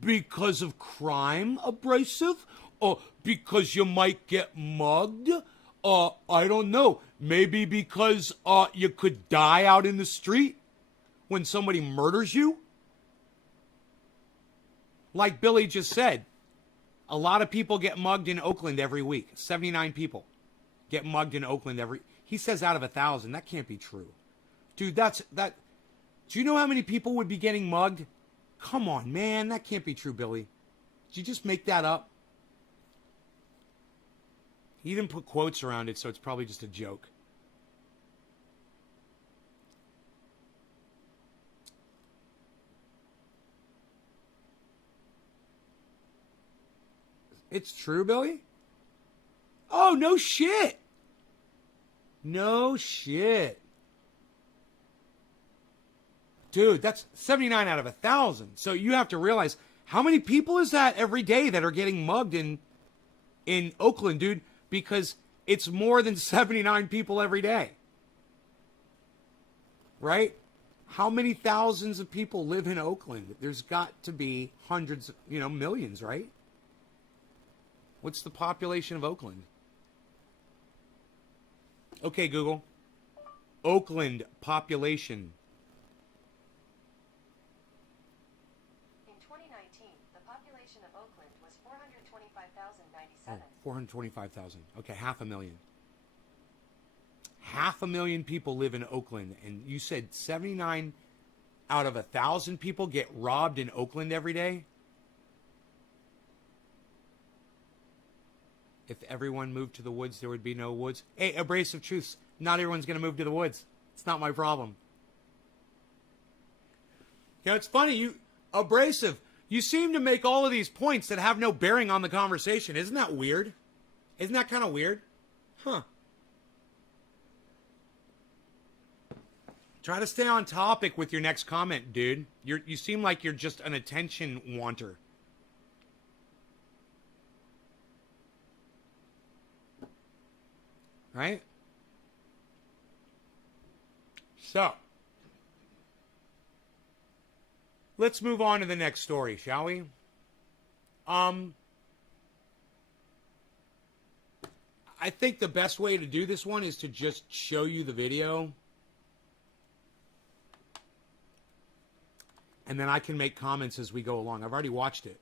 Because of crime, Abrasive? Because you might get mugged? I don't know. Maybe because you could die out in the street when somebody murders you? Like Billy just said, a lot of people get mugged in Oakland every week. 79 people get mugged in Oakland every... He says out of 1,000. That can't be true. Dude, that... Do you know how many people would be getting mugged? Come on, man. That can't be true, Billy. Did you just make that up? He didn't put quotes around it, so it's probably just a joke. It's true, Billy? Oh, no shit. No shit. Dude, that's 79 out of 1,000. So you have to realize, how many people is that every day that are getting mugged in Oakland, dude? Because it's more than 79 people every day. Right? How many thousands of people live in Oakland? There's got to be hundreds, millions, right? What's the population of Oakland? Okay, Google. Oakland population. In 2019, the population of Oakland was 425,097. 425,000. Okay, 500,000. 500,000 people live in Oakland, and you said 79 out of 1,000 people get robbed in Oakland every day? If everyone moved to the woods, there would be no woods. Hey, Abrasive Truths, not everyone's going to move to the woods. It's not my problem. It's funny, Abrasive, you seem to make all of these points that have no bearing on the conversation. Isn't that weird? Isn't that kind of weird? Huh. Try to stay on topic with your next comment, dude. You seem like you're just an attention wanter. Right? So, let's move on to the next story, shall we? I think the best way to do this one is to just show you the video. And then I can make comments as we go along. I've already watched it.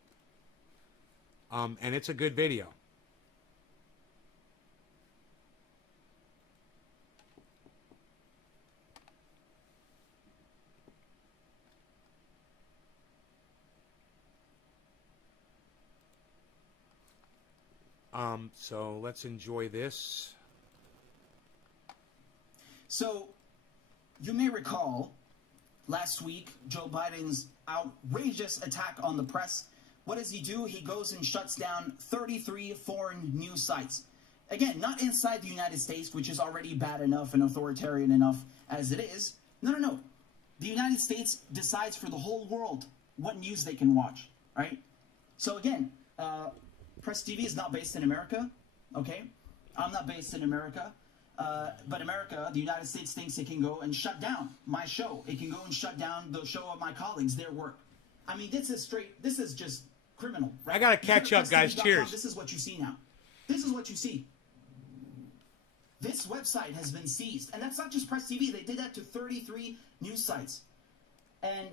And it's a good video. So let's enjoy this. So, you may recall last week Joe Biden's outrageous attack on the press. What does he do? He goes and shuts down 33 foreign news sites. Again, not inside the United States, which is already bad enough and authoritarian enough as it is. No. The United States decides for the whole world what news they can watch, right? So again, Press TV is not based in America, okay? I'm not based in America. But America, the United States, thinks it can go and shut down my show. It can go and shut down the show of my colleagues, their work. I mean, this is just criminal, right? I gotta catch up, guys. Cheers. This is what you see now. This is what you see. This website has been seized. And that's not just Press TV. They did that to 33 news sites. And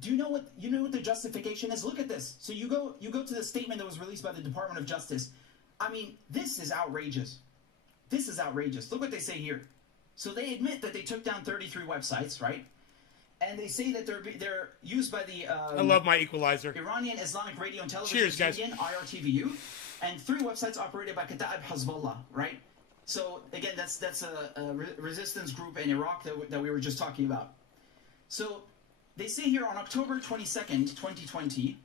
do you know what the justification is? Look at this. So you go to the statement that was released by the Department of Justice. I mean, this is outrageous. This is outrageous. Look what they say here. So they admit that they took down 33 websites, right? And they say that they're used by the I love my equalizer. Iranian Islamic Radio and Television Cheers, guys. Union, IRTVU, and 3 websites operated by Kataib Hezbollah, right? So again, that's a resistance group in Iraq that we were just talking about. So they say here on October 22nd, 2020,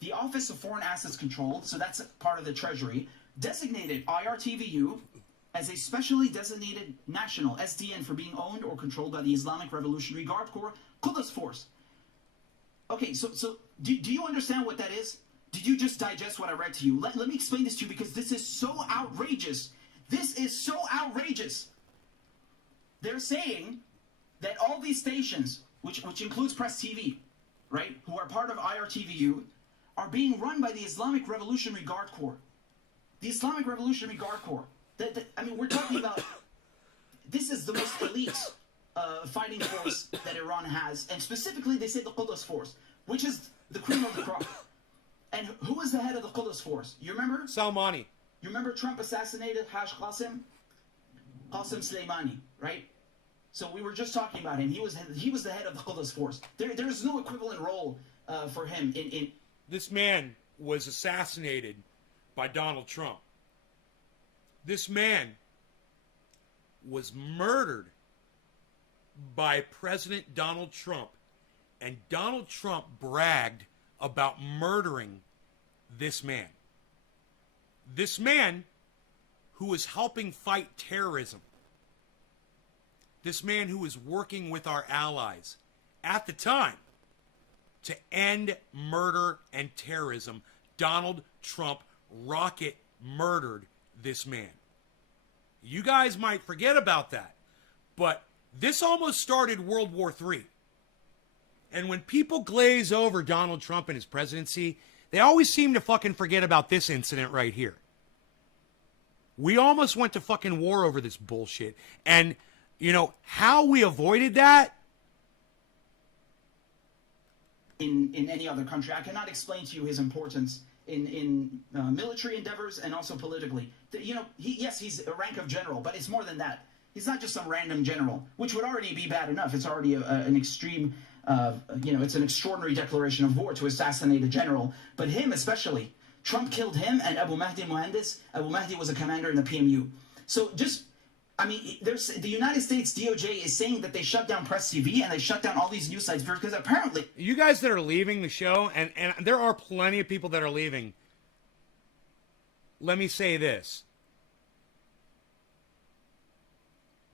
the Office of Foreign Assets Control, so that's part of the Treasury, designated IRTVU as a specially designated national SDN for being owned or controlled by the Islamic Revolutionary Guard Corps Quds Force. Okay, so do you understand what that is? Did you just digest what I read to you? Let me explain this to you because this is so outrageous. This is so outrageous. They're saying that all these stations, which includes Press TV, right, who are part of IRTVU, are being run by the Islamic Revolutionary Guard Corps. The Islamic Revolutionary Guard Corps. I mean, we're talking about, this is the most elite fighting force that Iran has. And specifically, they say the Quds Force, which is the cream of the crop. And who is the head of the Quds Force? You remember? Salmani. You remember Trump assassinated Haj Qasem? Qasem Soleimani, right? So we were just talking about him. He was the head of the Quds Force. There's no equivalent role for him in. This man was assassinated by Donald Trump. This man was murdered by President Donald Trump. And Donald Trump bragged about murdering this man. This man who was helping fight terrorism. This man who was working with our allies at the time to end murder and terrorism. Donald Trump rocket murdered this man. You guys might forget about that, but this almost started World War III. And when people glaze over Donald Trump and his presidency, they always seem to fucking forget about this incident right here. We almost went to fucking war over this bullshit. And, you know, how we avoided that? In any other country. I cannot explain to you his importance in military endeavors and also politically. You know, he's a rank of general, but it's more than that. He's not just some random general, which would already be bad enough. It's already an extreme, it's an extraordinary declaration of war to assassinate a general. But him especially, Trump killed him and Abu Mahdi Muhandis. Abu Mahdi was a commander in the PMU. So the United States DOJ is saying that they shut down Press TV and they shut down all these news sites because apparently... You guys that are leaving the show, and there are plenty of people that are leaving, let me say this.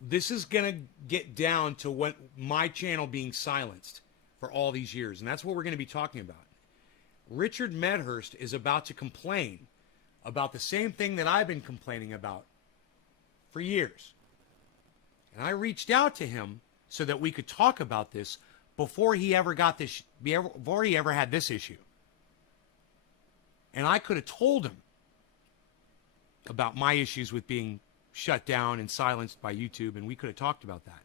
This is going to get down to what my channel being silenced for all these years, and that's what we're going to be talking about. Richard Medhurst is about to complain about the same thing that I've been complaining about for years. And I reached out to him so that we could talk about this before he ever got this, before he ever had this issue. And I could have told him about my issues with being shut down and silenced by YouTube, and we could have talked about that.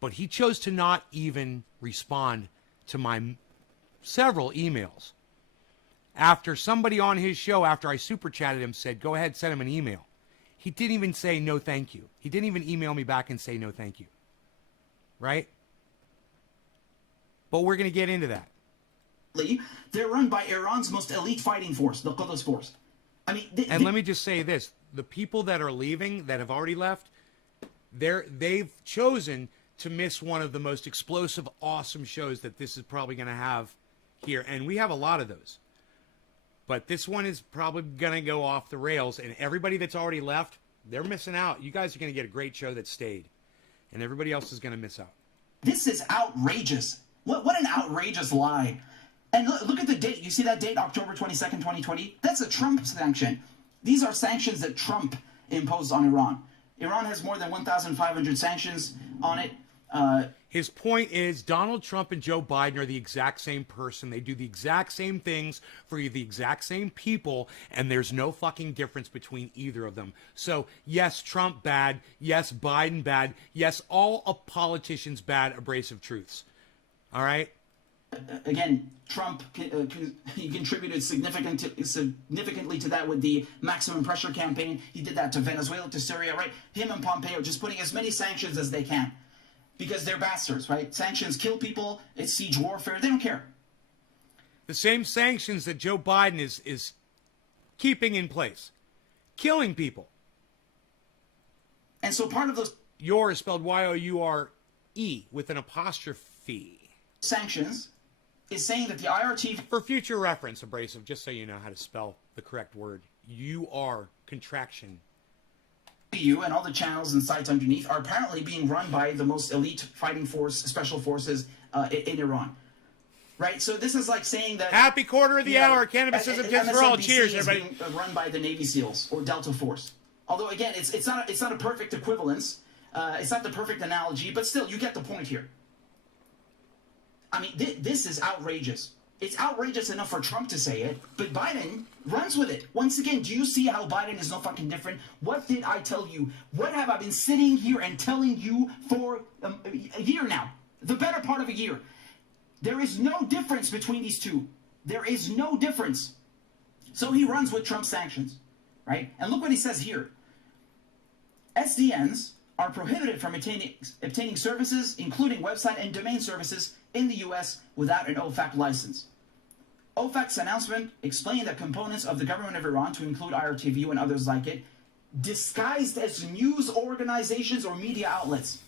But he chose to not even respond to my several emails. After somebody on his show, after I super chatted him, said, go ahead, send him an email. He didn't even say no thank you. He didn't even email me back and say no thank you. Right? But we're going to get into that. They're run by Iran's most elite fighting force, the Quds Force. I mean, let me just say this. The people that are leaving, that have already left, they've chosen to miss one of the most explosive, awesome shows that this is probably going to have here. And we have a lot of those. But this one is probably going to go off the rails, and everybody that's already left, they're missing out. You guys are going to get a great show that stayed, and everybody else is going to miss out. This is outrageous. What an outrageous lie. And look at the date. You see that date, October 22nd, 2020? That's a Trump sanction. These are sanctions that Trump imposed on Iran. Iran has more than 1,500 sanctions on it. His point is Donald Trump and Joe Biden are the exact same person. They do the exact same things for the exact same people, and there's no fucking difference between either of them. So, yes, Trump bad. Yes, Biden bad. Yes, all of politicians bad, abrasive truths. All right? Again, Trump he contributed significantly to that with the maximum pressure campaign. He did that to Venezuela, to Syria, right? Him and Pompeo just putting as many sanctions as they can. Because they're bastards, right? Sanctions kill people. It's siege warfare. They don't care. The same sanctions that Joe Biden is keeping in place. Killing people. And so part of those Your is spelled Y-O-U-R-E with an apostrophe. sanctions is saying that the IRT... For future reference, abrasive, just so you know how to spell the correct word. You-are contraction. You and all the channels and sites underneath are apparently being run by the most elite fighting force, special forces in Iran. Right? So this is like saying that... Happy quarter of the hour. Cannabis is just for all. Cheers, everybody. Being run by the Navy SEALs or Delta Force. Although, again, it's not a perfect equivalence. It's not the perfect analogy, but still, you get the point here. I mean, this is outrageous. It's outrageous enough for Trump to say it, but Biden runs with it. Once again, do you see how Biden is no fucking different? What did I tell you? What have I been sitting here and telling you for a year now? The better part of a year. There is no difference between these two. There is no difference. So he runs with Trump sanctions, right? And look what he says here. SDNs are prohibited from obtaining services, including website and domain services, in the U.S. without an OFAC license. OFAC's announcement explained that components of the government of Iran, to include IRTV and others like it, disguised as news organizations or media outlets.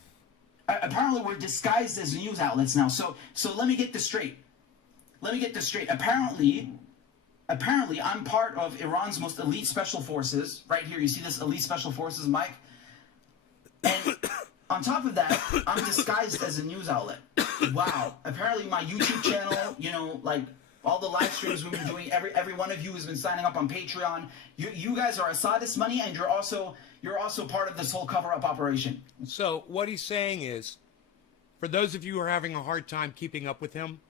Apparently, we're disguised as news outlets now. So let me get this straight. Apparently, I'm part of Iran's most elite special forces. Right here, you see this elite special forces, Mike? And on top of that, I'm disguised as a news outlet. Wow. Apparently my YouTube channel, like all the live streams we've been doing, every one of you has been signing up on Patreon. You guys are Assadist money, and you're also part of this whole cover-up operation. So what he's saying is, for those of you who are having a hard time keeping up with him,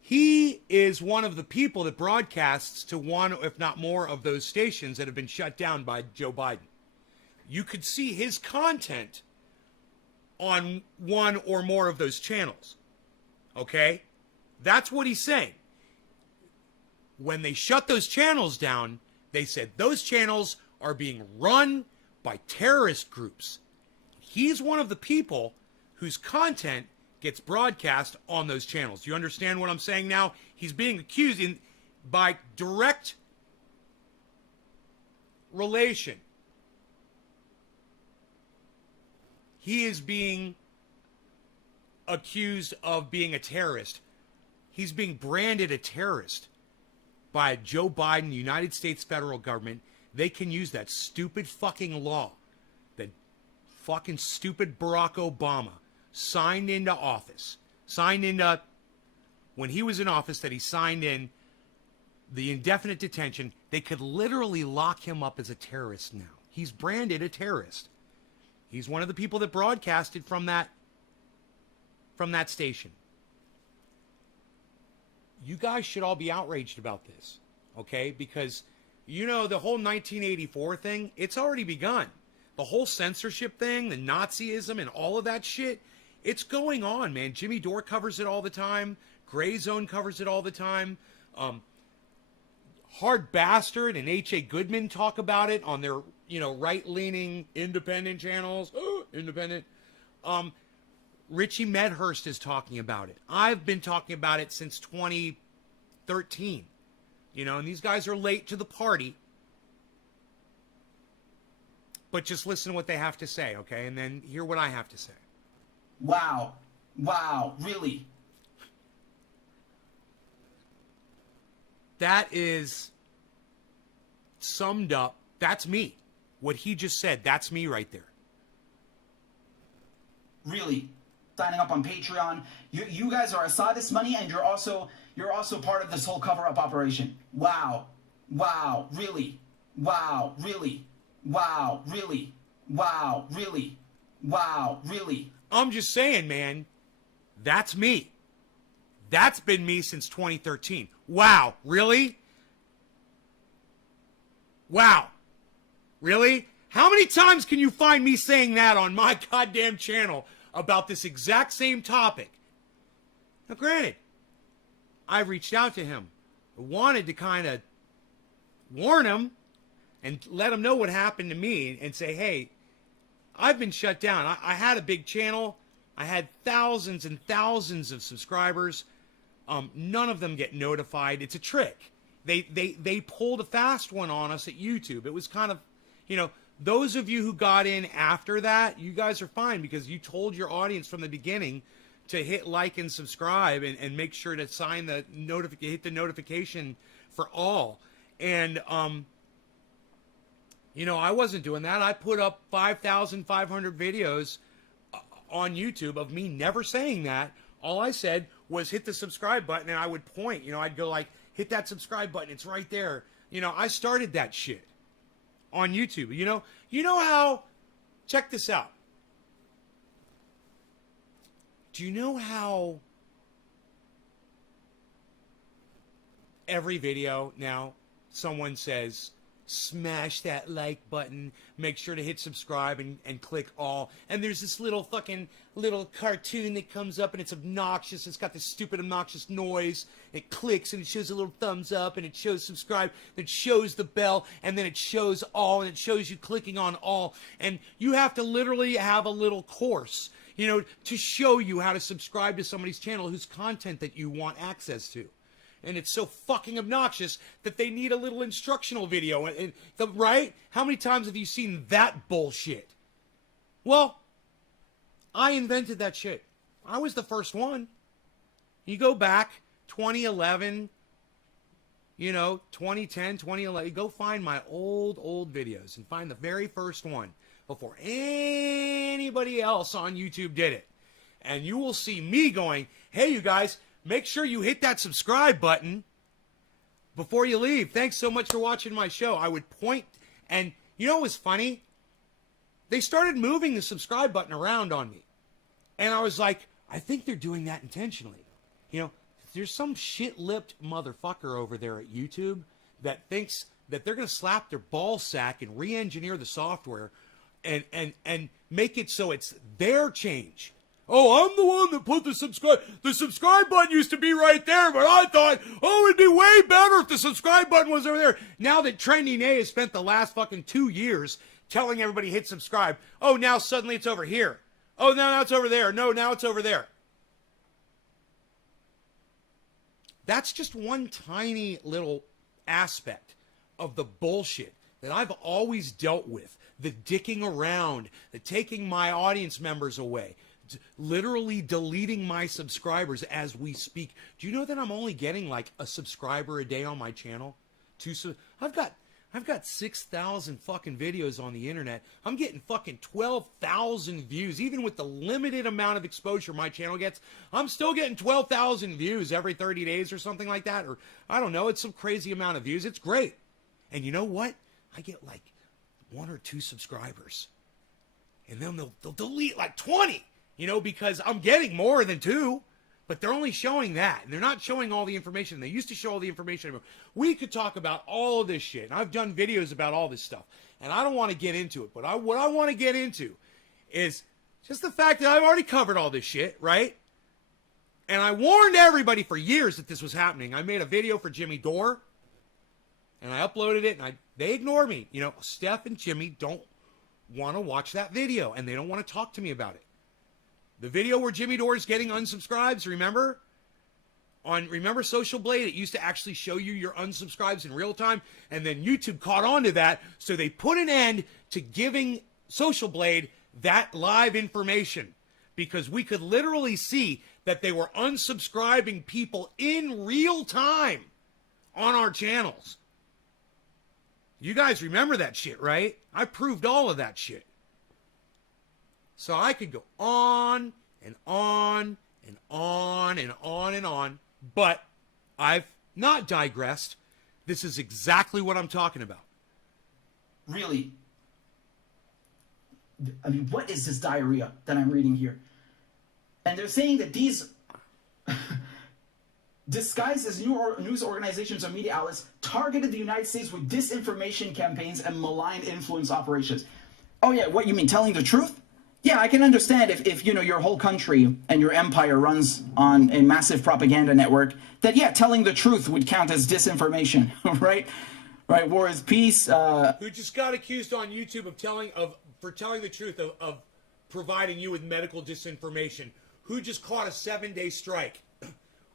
he is one of the people that broadcasts to one, if not more, of those stations that have been shut down by Joe Biden. You could see his content on one or more of those channels. Okay? That's what he's saying. When they shut those channels down, they said those channels are being run by terrorist groups. He's one of the people whose content gets broadcast on those channels. You understand what I'm saying now? He's being accused by direct relation. He is being accused of being a terrorist. He's being branded a terrorist by Joe Biden, the United States federal government. They can use that stupid fucking law that fucking stupid Barack Obama signed into office. When he was in office, that he signed in the indefinite detention. They could literally lock him up as a terrorist now. He's branded a terrorist. He's one of the people that broadcasted from that station. You guys should all be outraged about this, okay? Because, the whole 1984 thing, it's already begun. The whole censorship thing, the Nazism and all of that shit, it's going on, man. Jimmy Dore covers it all the time. Gray Zone covers it all the time. Hard Bastard and H.A. Goodman talk about it on their, right-leaning independent channels. Independent. Richie Medhurst is talking about it. I've been talking about it since 2013. And these guys are late to the party. But just listen to what they have to say, okay? And then hear what I have to say. Wow, really? that is summed up. That's me. What he just said, that's me right there. Really, signing up on Patreon. You guys are aside this money, and you're also part of this whole cover-up operation. Wow. Wow. Really. Wow. Really. Wow. Really. Wow. Really. Wow. Really. I'm just saying, man, that's me. That's been me since 2013. Wow. Really? Wow. Really? How many times can you find me saying that on my goddamn channel about this exact same topic? Now, granted, I reached out to him. I wanted to kind of warn him and let him know what happened to me and say, hey, I've been shut down. I had a big channel. I had thousands and thousands of subscribers. None of them get notified. It's a trick. They pulled a fast one on us at YouTube. It was kind of, you know, those of you who got in after that, you guys are fine because you told your audience from the beginning to hit like and subscribe and make sure to sign the hit the notification for all. And, you know, I wasn't doing that. I put up 5,500 videos on YouTube of me never saying that. All I said was hit the subscribe button, and I would point. You know, I'd go like, hit that subscribe button. It's right there. You know, I started that shit on YouTube. You know how, check this out. Do you know how every video now someone says, smash that like button, make sure to hit subscribe and click all. And there's this little cartoon that comes up and it's obnoxious. It's got this stupid obnoxious noise. It clicks and it shows a little thumbs up and it shows subscribe. It shows the bell and then it shows all and it shows you clicking on all. And you have to literally have a little course, you know, to show you how to subscribe to somebody's channel whose content that you want access to. And it's so fucking obnoxious that they need a little instructional video. Right? How many times have you seen that bullshit? Well, I invented that shit. I was the first one. You go back, 2011, you know, 2010, 2011. Go find my old videos and find the very first one before anybody else on YouTube did it. And you will see me going, hey, you guys, make sure you hit that subscribe button before you leave. Thanks so much for watching my show. I would point, and you know what was funny? They started moving the subscribe button around on me. And I was like, I think they're doing that intentionally. You know, there's some shit-lipped motherfucker over there at YouTube that thinks that they're going to slap their ball sack and re-engineer the software and make it so it's their change. Oh, I'm the one that put the subscribe button used to be right there, but I thought, oh, it'd be way better if the subscribe button was over there. Now that Trending A has spent the last fucking 2 years telling everybody hit subscribe, oh, now suddenly it's over here. Oh, now it's over there. No, now it's over there. That's just one tiny little aspect of the bullshit that I've always dealt with. The dicking around, the taking my audience members away. Literally deleting my subscribers as we speak. Do you know that I'm only getting like a subscriber a day on my channel? I've got 6,000 fucking videos on the internet. I'm getting fucking 12,000 views. Even with the limited amount of exposure my channel gets, I'm still getting 12,000 views every 30 days or something like that. Or I don't know, it's some crazy amount of views. It's great. And you know what? I get like 1 or 2 subscribers. And then they'll delete like 20. You know, because I'm getting more than 2, but they're only showing that. And they're not showing all the information. They used to show all the information. We could talk about all of this shit. And I've done videos about all this stuff. And I don't want to get into it. But what I want to get into is just the fact that I've already covered all this shit, right? And I warned everybody for years that this was happening. I made a video for Jimmy Dore. And I uploaded it. And they ignore me. You know, Steph and Jimmy don't want to watch that video. And they don't want to talk to me about it. The video where Jimmy Dore is getting unsubscribes, remember? Remember Social Blade? It used to actually show you your unsubscribes in real time, and then YouTube caught on to that, so they put an end to giving Social Blade that live information, because we could literally see that they were unsubscribing people in real time on our channels. You guys remember that shit, right? I proved all of that shit. So I could go on and on and on and on and on, but I've not digressed. This is exactly what I'm talking about. Really, I mean, what is this diarrhea that I'm reading here? And they're saying that these disguised as news organizations or media outlets targeted the United States with disinformation campaigns and malign influence operations. Oh yeah, what you mean, telling the truth? Yeah, I can understand if you know your whole country and your empire runs on a massive propaganda network, that yeah, telling the truth would count as disinformation, right? Right, war is peace. Who just got accused on YouTube of telling the truth of providing you with medical disinformation? Who just caught a 7-day strike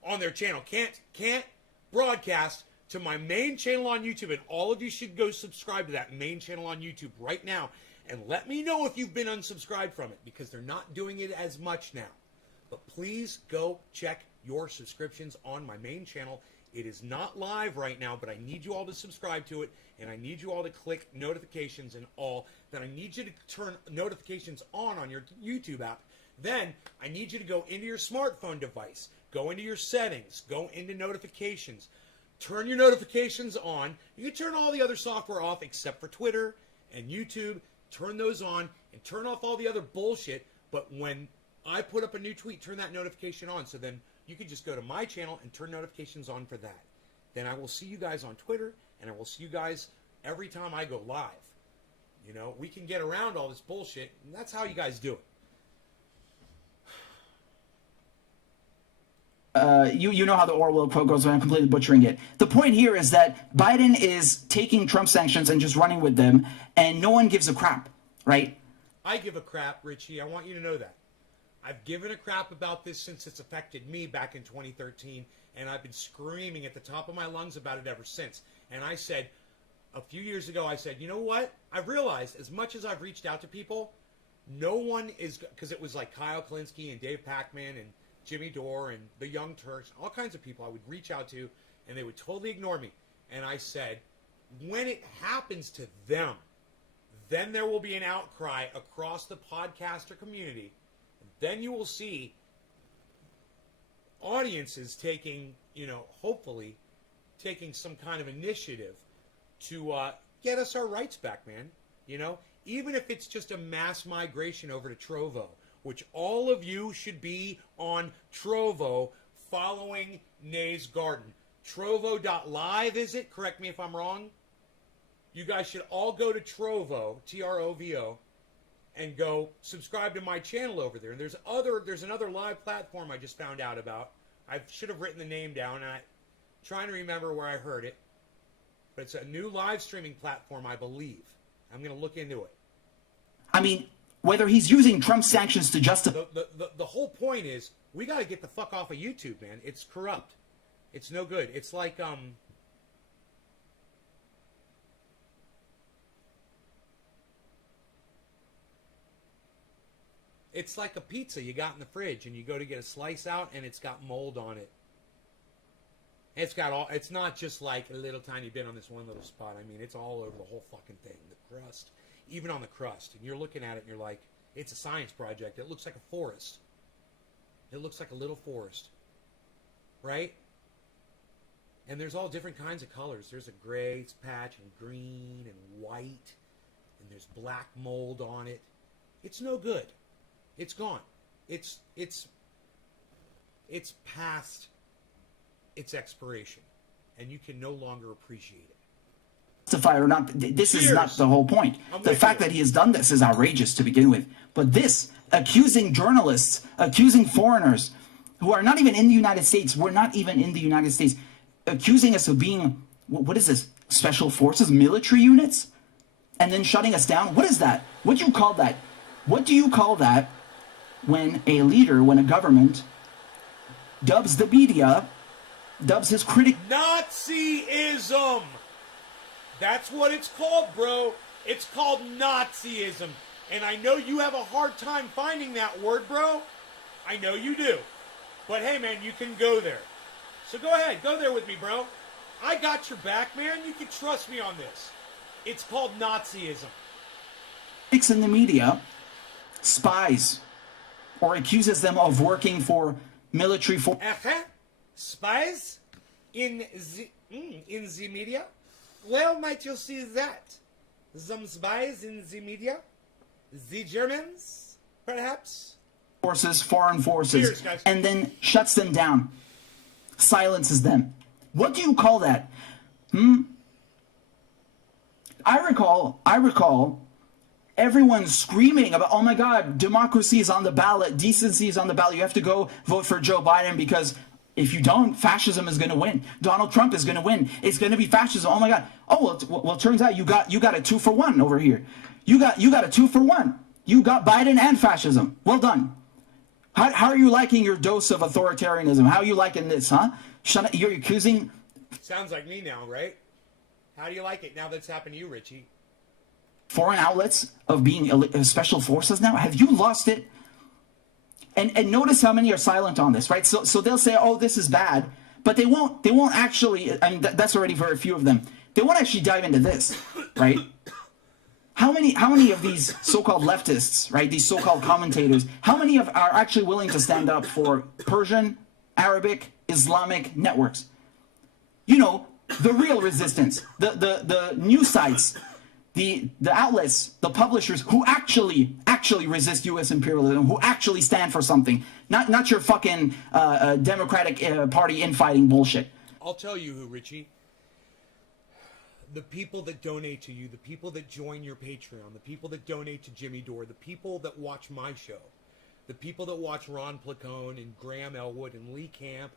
on their channel? Can't broadcast to my main channel on YouTube, and all of you should go subscribe to that main channel on YouTube right now. And let me know if you've been unsubscribed from it, because they're not doing it as much now. But please go check your subscriptions on my main channel. It is not live right now, but I need you all to subscribe to it, and I need you all to click notifications and all. Then I need you to turn notifications on your YouTube app. Then I need you to go into your smartphone device, go into your settings, go into notifications, turn your notifications on. You can turn all the other software off except for Twitter and YouTube. Turn those on and turn off all the other bullshit. But when I put up a new tweet, turn that notification on. So then you can just go to my channel and turn notifications on for that. Then I will see you guys on Twitter, and I will see you guys every time I go live. You know, we can get around all this bullshit, and that's how you guys do it. You know how the Orwell quote goes, and I'm completely butchering it. The point here is that Biden is taking Trump sanctions and just running with them, and no one gives a crap, right? I give a crap, Richie. I want you to know that. I've given a crap about this since it's affected me back in 2013, and I've been screaming at the top of my lungs about it ever since. And I said, a few years ago, I said, you know what? I've realized, as much as I've reached out to people, no one is, because it was like Kyle Kalinske and Dave Pacman and Jimmy Dore and the Young Turks, all kinds of people I would reach out to, and they would totally ignore me. And I said, when it happens to them, then there will be an outcry across the podcaster community. Then you will see audiences taking, hopefully taking some kind of initiative to get us our rights back, man. Even if it's just a mass migration over to Trovo, which all of you should be on Trovo following Nay's Garden. Trovo.live, is it? Correct me if I'm wrong. You guys should all go to Trovo, Trovo, and go subscribe to my channel over there. And there's another live platform I just found out about. I should have written the name down, and I'm trying to remember where I heard it. But it's a new live streaming platform, I believe. I'm going to look into it. I mean, whether he's using Trump sanctions to justify... The whole point is, we got to get the fuck off of YouTube, man. It's corrupt. It's no good. It's like, it's like a pizza you got in the fridge, and you go to get a slice out, and it's got mold on it. It's not just like a little tiny bit on this one little spot. I mean, it's all over the whole fucking thing. The crust, even on the crust. And you're looking at it, and you're like, it's a science project. It looks like a forest. It looks like a little forest. Right? And there's all different kinds of colors. There's a gray patch, and green, and white. And there's black mold on it. It's no good. It's gone. It's past its expiration, and you can no longer appreciate it. Justify or not, this is not the whole point. The fact that he has done this is outrageous to begin with. But this, accusing journalists, accusing foreigners who are not even in the United States, we're not even in the United States, accusing us of being, what is this, special forces, military units? And then shutting us down? What is that? What do you call that? What do you call that when a leader, when a government dubs the media, dubs his critic... Nazism! That's what it's called, bro. It's called Nazism. And I know you have a hard time finding that word, bro. I know you do. But hey, man, you can go there. So go ahead. Go there with me, bro. I got your back, man. You can trust me on this. It's called Nazism. In the media spies or accuses them of working for military forces. Spies in the media? Where might you see that? Some spies in the media? The Germans, perhaps? Foreign forces, Cheers, guys. and then shuts them down, silences them. What do you call that? I recall everyone screaming about, oh my God, democracy is on the ballot, decency is on the ballot. You have to go vote for Joe Biden because if you don't, fascism is going to win. Donald Trump is going to win. It's going to be fascism. Oh my God. Oh well, it turns out you got a 2-for-1 over here. You got a 2-for-1. You got Biden and fascism. Well done. How are you liking your dose of authoritarianism? How are you liking this, huh? You're accusing. Sounds like me now, right? How do you like it now that's happened to you, Richie? Foreign outlets of being special forces now? Have you lost it? And notice how many are silent on this, right? So they'll say, oh, this is bad, but they won't actually, I mean, that's already for a few of them. They won't actually dive into this, right? How many of these so-called leftists, right, these so-called commentators, how many are actually willing to stand up for Persian, Arabic, Islamic networks? You know, the real resistance, the news sites, the outlets, the publishers who actually resist U.S. imperialism, who actually stand for something, not your fucking Democratic Party infighting bullshit. I'll tell you who, Richie. The people that donate to you, the people that join your Patreon, the people that donate to Jimmy Dore, the people that watch my show, the people that watch Ron Placone and Graham Elwood and Lee Camp,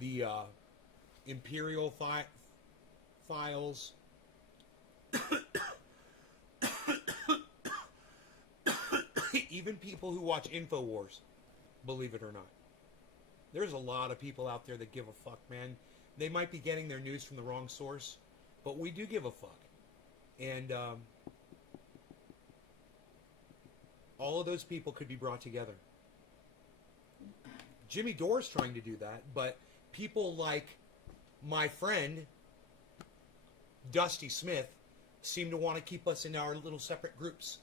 the Imperial Files, even people who watch InfoWars, believe it or not. There's a lot of people out there that give a fuck, man. They might be getting their news from the wrong source, but we do give a fuck. And all of those people could be brought together. Jimmy Dore's trying to do that, but people like my friend Dusty Smith seem to want to keep us in our little separate groups.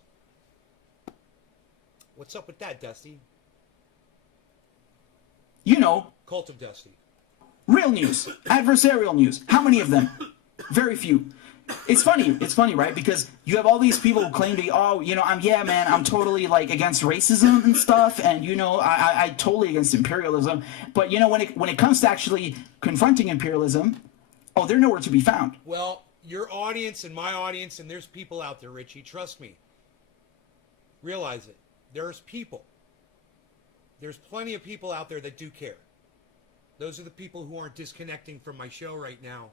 What's up with that, Dusty? You know, Cult of Dusty. real news, adversarial news. How many of them? Very few. It's funny, right? Because you have all these people who claim to be, I'm totally like against racism and stuff, and I totally against imperialism. But when it comes to actually confronting imperialism, they're nowhere to be found. Well, your audience and my audience, and there's people out there, Richie. Trust me. Realize it. There's people. There's plenty of people out there that do care. Those are the people who aren't disconnecting from my show right now.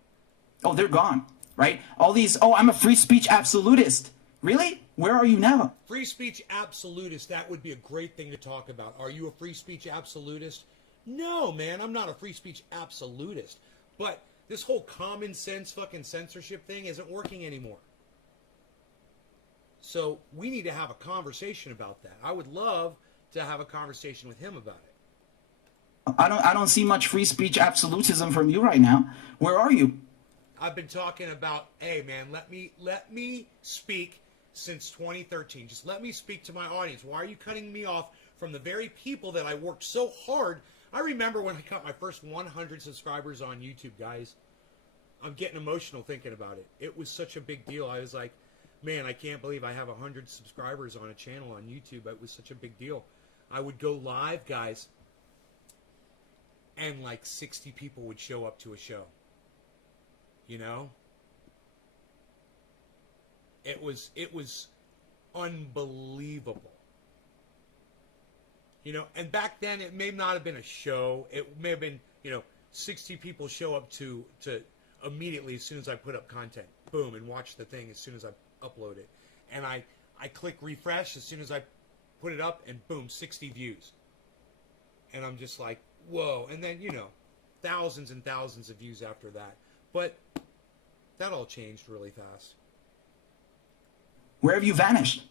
Oh, they're gone, right? All these, I'm a free speech absolutist. Really? Where are you now? Free speech absolutist, that would be a great thing to talk about. Are you a free speech absolutist? No, man, I'm not a free speech absolutist. But this whole common sense fucking censorship thing isn't working anymore. So we need to have a conversation about that. I would love to have a conversation with him about it. I don't see much free speech absolutism from you right now. Where are you? I've been talking about, hey man, let me speak since 2013. Just let me speak to my audience. Why are you cutting me off from the very people that I worked so hard? I remember when I got my first 100 subscribers on YouTube, guys. I'm getting emotional thinking about it. It was such a big deal. I was like, man, I can't believe I have 100 subscribers on a channel on YouTube. It was such a big deal. I would go live, guys, and like 60 people would show up to a show. You know? It was unbelievable. You know, and back then it may not have been a show. It may have been, 60 people show up to immediately as soon as I put up content. Boom, and watch the thing as soon as I upload it. And I click refresh as soon as I put it up, and boom, 60 views. And I'm just like, whoa. And then, thousands and thousands of views after that. But that all changed really fast. Where have you vanished?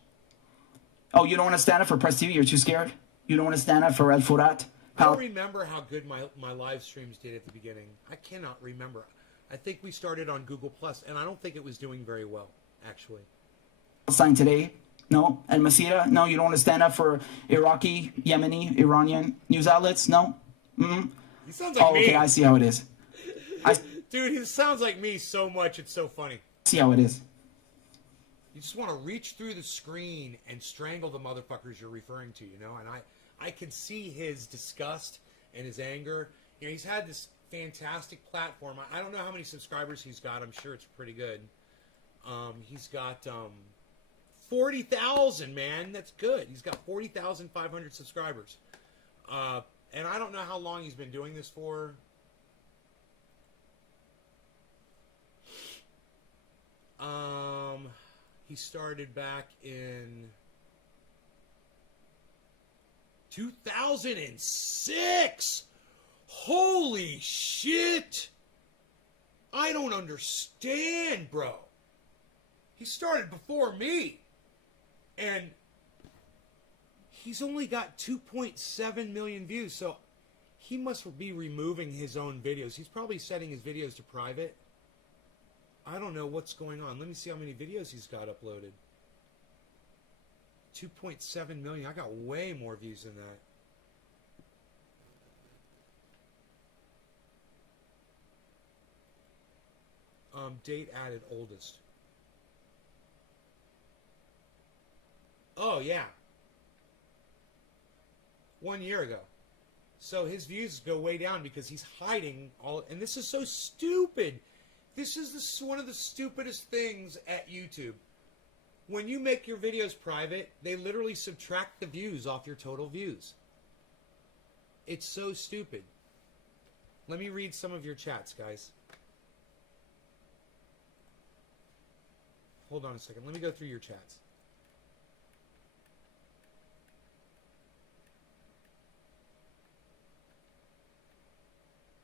Oh, you don't want to stand up for Press TV? You're too scared? You don't want to stand up for El Furat? I don't remember how good my live streams did at the beginning. I cannot remember. I think we started on Google Plus, and I don't think it was doing very well, actually. Palestine Today? No. Al Masira? No, you don't want to stand up for Iraqi, Yemeni, Iranian news outlets? No? Mm-hmm. He sounds like me. Okay, I see how it is. Dude, he sounds like me so much, it's so funny. See how it is. You just want to reach through the screen and strangle the motherfuckers you're referring to, you know? And I can see his disgust and his anger. You know, he's had this fantastic platform. I don't know how many subscribers he's got. I'm sure it's pretty good. He's got 40,000, man. That's good. He's got 40,500 subscribers. And I don't know how long he's been doing this for. He started back in 2006. Holy shit. I don't understand, bro. He started before me. And he's only got 2.7 million views, so he must be removing his own videos. He's probably setting his videos to private. I don't know what's going on. Let me see how many videos he's got uploaded. 2.7 million. I got way more views than that. Date added oldest. Oh, yeah. 1 year ago. So his views go way down because he's hiding all... And this is so stupid. This is one of the stupidest things at YouTube. When you make your videos private, they literally subtract the views off your total views. It's so stupid. Let me read some of your chats, guys. Hold on a second. Let me go through your chats.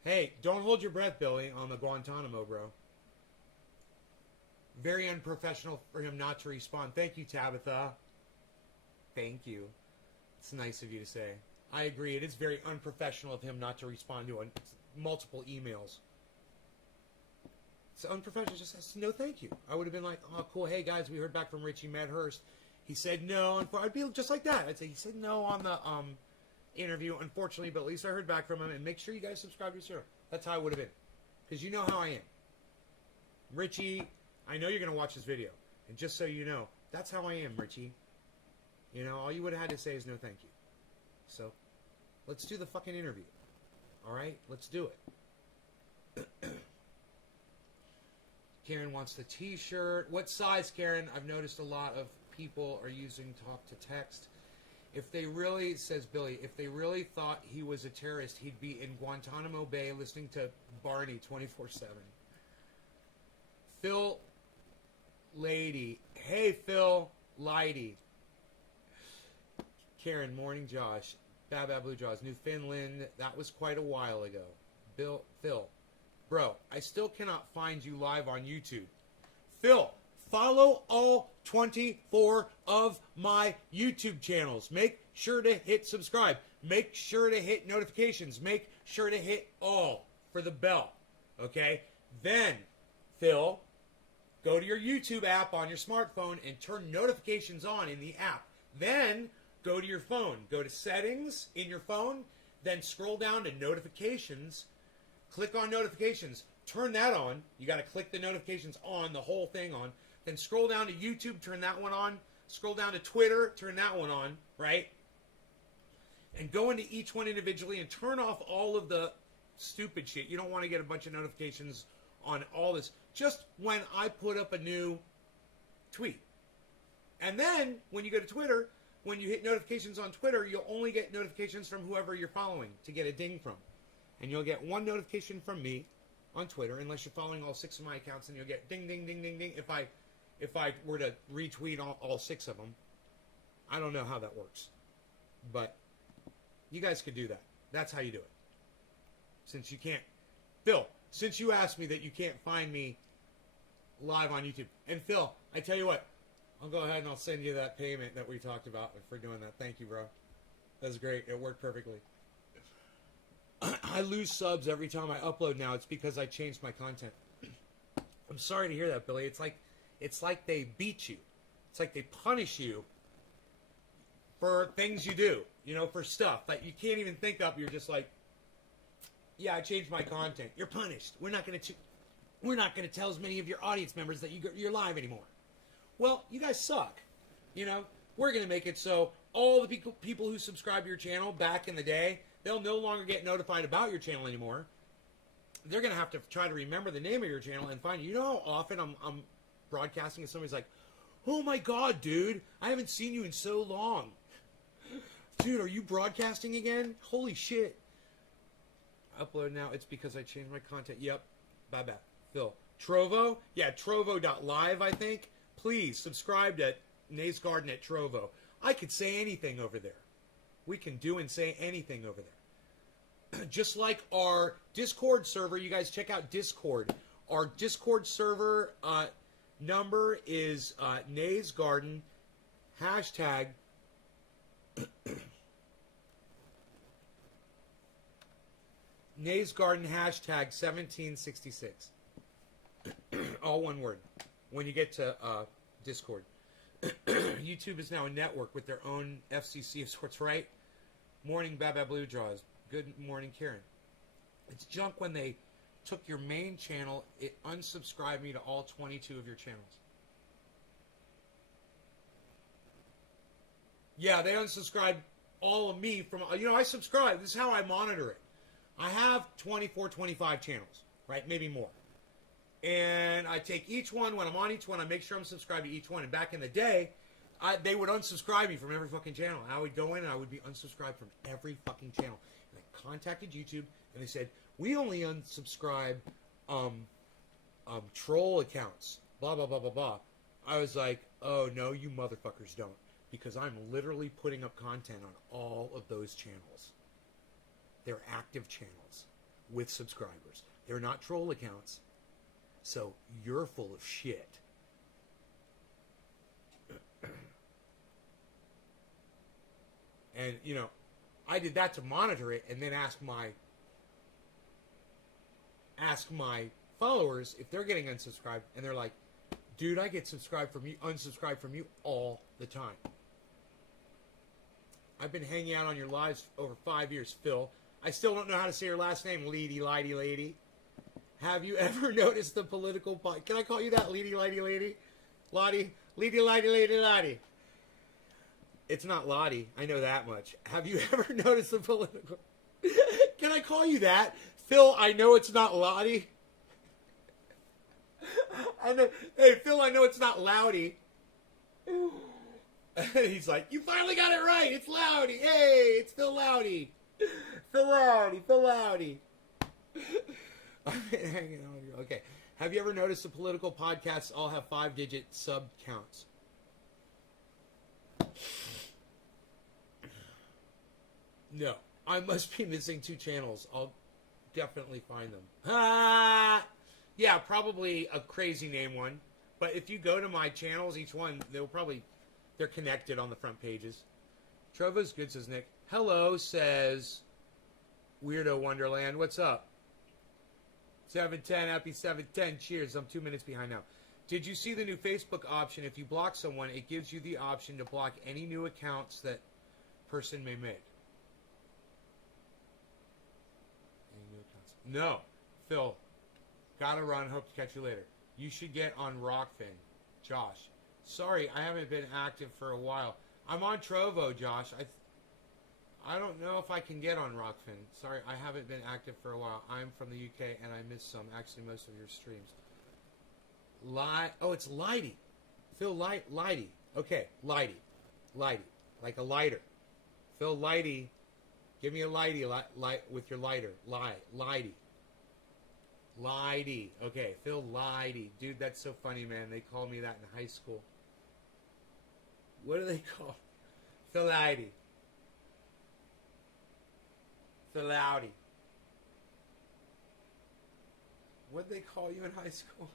Hey, don't hold your breath, Billy, on the Guantanamo, bro. Very unprofessional for him not to respond. Thank you, Tabitha. Thank you. It's nice of you to say. I agree. It is very unprofessional of him not to respond to multiple emails. It's unprofessional. Just says, no, thank you. I would have been like, oh, cool. Hey, guys, we heard back from Richie Medhurst. He said no. I'd be just like that. I'd say he said no on the interview, unfortunately, but at least I heard back from him. And make sure you guys subscribe to his channel. That's how I would have been. Because you know how I am. Richie... I know you're going to watch this video. And just so you know, that's how I am, Richie. You know, all you would have had to say is no thank you. So, let's do the fucking interview. Alright? Let's do it. Karen wants the t-shirt. What size, Karen? I've noticed a lot of people are using talk to text. If they really, says Billy, if they really thought he was a terrorist, he'd be in Guantanamo Bay listening to Barney 24/7. Phil Lady. Hey, Phil Lighty. Karen, morning, Josh. Baba Blue Jaws. Newfoundland. That was quite a while ago. Phil. Bro, I still cannot find you live on YouTube. Phil, follow all 24 of my YouTube channels. Make sure to hit subscribe. Make sure to hit notifications. Make sure to hit all for the bell. Okay? Then, Phil... go to your YouTube app on your smartphone and turn notifications on in the app. Then go to your phone. Go to settings in your phone. Then scroll down to notifications. Click on notifications. Turn that on. You got to click the notifications on, the whole thing on. Then scroll down to YouTube. Turn that one on. Scroll down to Twitter. Turn that one on. Right? And go into each one individually and turn off all of the stupid shit. You don't want to get a bunch of notifications on all this. Just when I put up a new tweet. And then, when you go to Twitter, when you hit notifications on Twitter, you'll only get notifications from whoever you're following to get a ding from. And you'll get one notification from me on Twitter, unless you're following all 6 of my accounts, and you'll get ding, ding, ding, ding, ding. If I were to retweet all 6 of them. I don't know how that works. But you guys could do that. That's how you do it. Since you can't... Phil, since you asked me that you can't find me live on YouTube. And Phil, I tell you what, I'll go ahead and I'll send you that payment that we talked about for doing that. Thank you, bro. That's great. It worked perfectly. I lose subs every time I upload now. It's because I changed my content. I'm sorry to hear that, Billy. It's like they beat you. It's like they punish you for things you do. You know, for stuff that you can't even think of. You're just like, yeah, I changed my content. You're punished. We're not going to tell as many of your audience members that you're live anymore. Well, you guys suck. You know, we're going to make it so all the people who subscribe to your channel back in the day, they'll no longer get notified about your channel anymore. They're going to have to try to remember the name of your channel and find you. You know how often I'm broadcasting and somebody's like, oh my God, dude, I haven't seen you in so long. Dude, are you broadcasting again? Holy shit. Upload now. It's because I changed my content. Yep. Bye-bye. Phil. Trovo? Yeah, Trovo.live, I think. Please subscribe to Nays Garden at Trovo. I could say anything over there. We can do and say anything over there. Just like our Discord server, you guys check out Discord. Our Discord server number is Nays Garden hashtag Nays Garden hashtag 1766. All one word. When you get to Discord. YouTube is now a network with their own FCC of sorts, right? Morning, Baba Blue Draws. Good morning, Karen. It's junk when they took your main channel, it unsubscribed me to all 22 of your channels. Yeah, they unsubscribed all of me from, you know, I subscribe. This is how I monitor it. I have 24, 25 channels, right? Maybe more. And I take each one, when I'm on each one, I make sure I'm subscribed to each one. And back in the day, they would unsubscribe me from every fucking channel. And I would go in and I would be unsubscribed from every fucking channel. And I contacted YouTube and they said, we only unsubscribe troll accounts. Blah, blah, blah, blah, blah. I was like, oh, no, you motherfuckers don't. Because I'm literally putting up content on all of those channels. They're active channels with subscribers. They're not troll accounts. So you're full of shit. And, you know, I did that to monitor it and then ask my followers if they're getting unsubscribed. And they're like, dude, I get unsubscribed from you all the time. I've been hanging out on your lives over 5 years, Phil. I still don't know how to say your last name, Lady. Have you ever noticed the political... Can I call you that, Lady? Lottie? Lady. It's not Lottie. I know that much. Have you ever noticed the political... Can I call you that? Phil, I know it's not Lottie. Hey, Phil, I know it's not Loudy. He's like, you finally got it right. It's Loudy. Hey, it's Phil Loudy. Phil Loudy. I've been hanging out with you. Okay. Have you ever noticed the political podcasts all have 5-digit sub counts? No. I must be missing 2 channels. I'll definitely find them. Yeah, probably a crazy name one. But if you go to my channels, each one, they're connected on the front pages. Trovo's good, says Nick. Hello, says Weirdo Wonderland. What's up? 710, happy 710. Cheers. I'm 2 minutes behind now. Did you see the new Facebook option? If you block someone, it gives you the option to block any new accounts that person may make. Any new accounts? No. Phil, gotta run. Hope to catch you later. You should get on Rockfin. Josh. Sorry, I haven't been active for a while. I'm on Trovo, Josh. I don't know if I can get on Rockfin. Sorry, I haven't been active for a while. I'm from the UK and I missed actually most of your streams. Oh, it's Lighty. Phil Lighty. Okay, Lighty. Like a lighter. Phil Lighty. Give me a Lighty with your lighter. Lighty. Okay, Phil Lighty. Dude, that's so funny, man. They called me that in high school. What do they call? Phil Lighty. Phil Loudy. What did they call you in high school?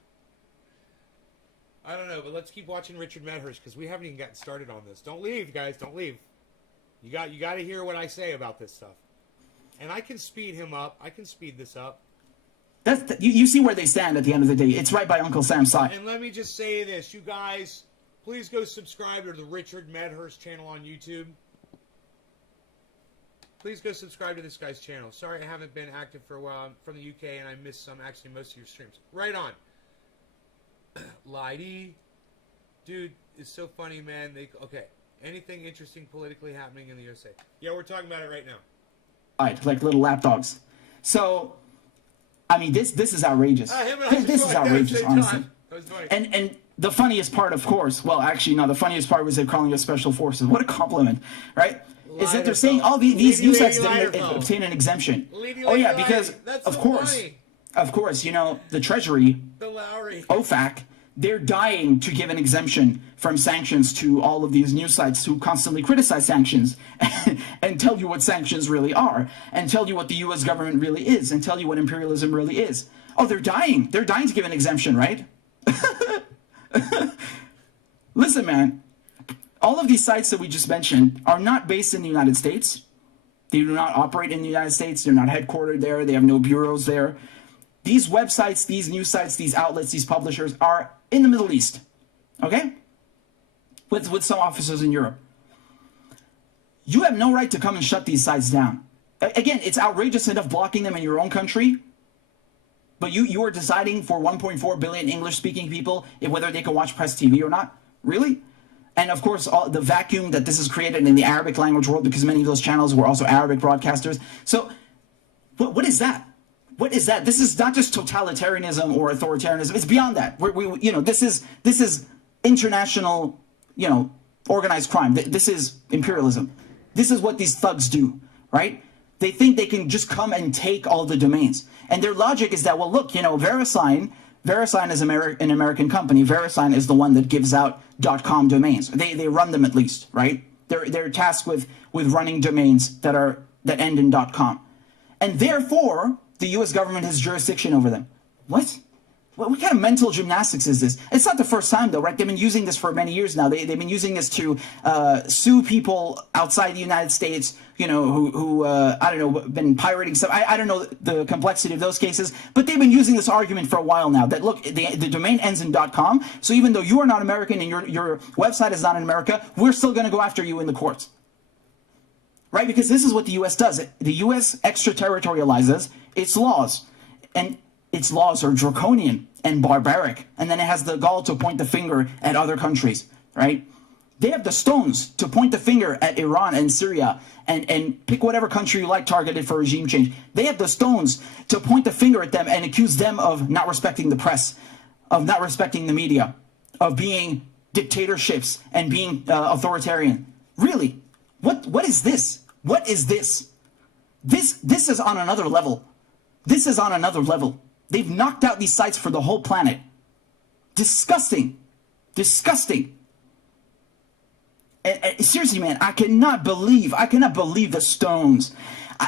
I don't know, but let's keep watching Richard Medhurst because we haven't even gotten started on this. Don't leave, guys. Don't leave. You got to hear what I say about this stuff. And I can speed him up. I can speed this up. You see where they stand at the end of the day. It's right by Uncle Sam's side. And let me just say this, you guys, please go subscribe to the Richard Medhurst channel on YouTube. Please go subscribe to this guy's channel. Sorry I haven't been active for a while. I'm from the UK and I missed actually most of your streams. Right on. Lighty. Dude, it's so funny, man. Okay. Anything interesting politically happening in the USA? Yeah, we're talking about it right now. Like little lapdogs. So, I mean, this is outrageous. This is outrageous, honestly. That was funny. And the funniest part, of course, well, actually, no, the funniest part was they're calling us special forces. What a compliment, right? Is that they're saying all these news sites didn't obtain an exemption. Oh yeah, because of course, you know, the Treasury, the Lowry, OFAC, they're dying to give an exemption from sanctions to all of these news sites who constantly criticize sanctions and tell you what sanctions really are, and tell you what the U.S. government really is, and tell you what imperialism really is. Oh, they're dying. They're dying to give an exemption, right? Listen, man. All of these sites that we just mentioned are not based in the United States. They do not operate in the United States. They're not headquartered there. They have no bureaus there. These websites, these news sites, these outlets, these publishers are in the Middle East, okay? With some offices in Europe. You have no right to come and shut these sites down. Again, it's outrageous enough blocking them in your own country, but you are deciding for 1.4 billion English-speaking people whether they can watch press TV or not? Really? And of course, the vacuum that this has created in the Arabic language world, because many of those channels were also Arabic broadcasters. So, what is that? What is that? This is not just totalitarianism or authoritarianism. It's beyond that. This is international, organized crime. This is imperialism. This is what these thugs do, right? They think they can just come and take all the domains. And their logic is that, well, look, VeriSign is an American company. VeriSign is the one that gives out .com domains. They run them at least, right? They're tasked with running domains that end in .com. And therefore, the U.S. government has jurisdiction over them. What? What kind of mental gymnastics is this? It's not the first time, though, right? They've been using this for many years now. They've been using this to sue people outside the United States, who I don't know, been pirating stuff. I don't know the complexity of those cases, but they've been using this argument for a while now that, look, the domain ends in .com, so even though you are not American and your website is not in America, we're still going to go after you in the courts. Right? Because this is what the U.S. does. The U.S. extraterritorializes its laws, and its laws are draconian and barbaric, and then it has the gall to point the finger at other countries, right? They have the stones to point the finger at Iran and Syria and pick whatever country you like targeted for regime change. They have the stones to point the finger at them and accuse them of not respecting the press, of not respecting the media, of being dictatorships and being authoritarian. Really? What is this? What is this? This is on another level. This is on another level. They've knocked out these sites for the whole planet. Disgusting. Disgusting. And seriously, man, I cannot believe the stones.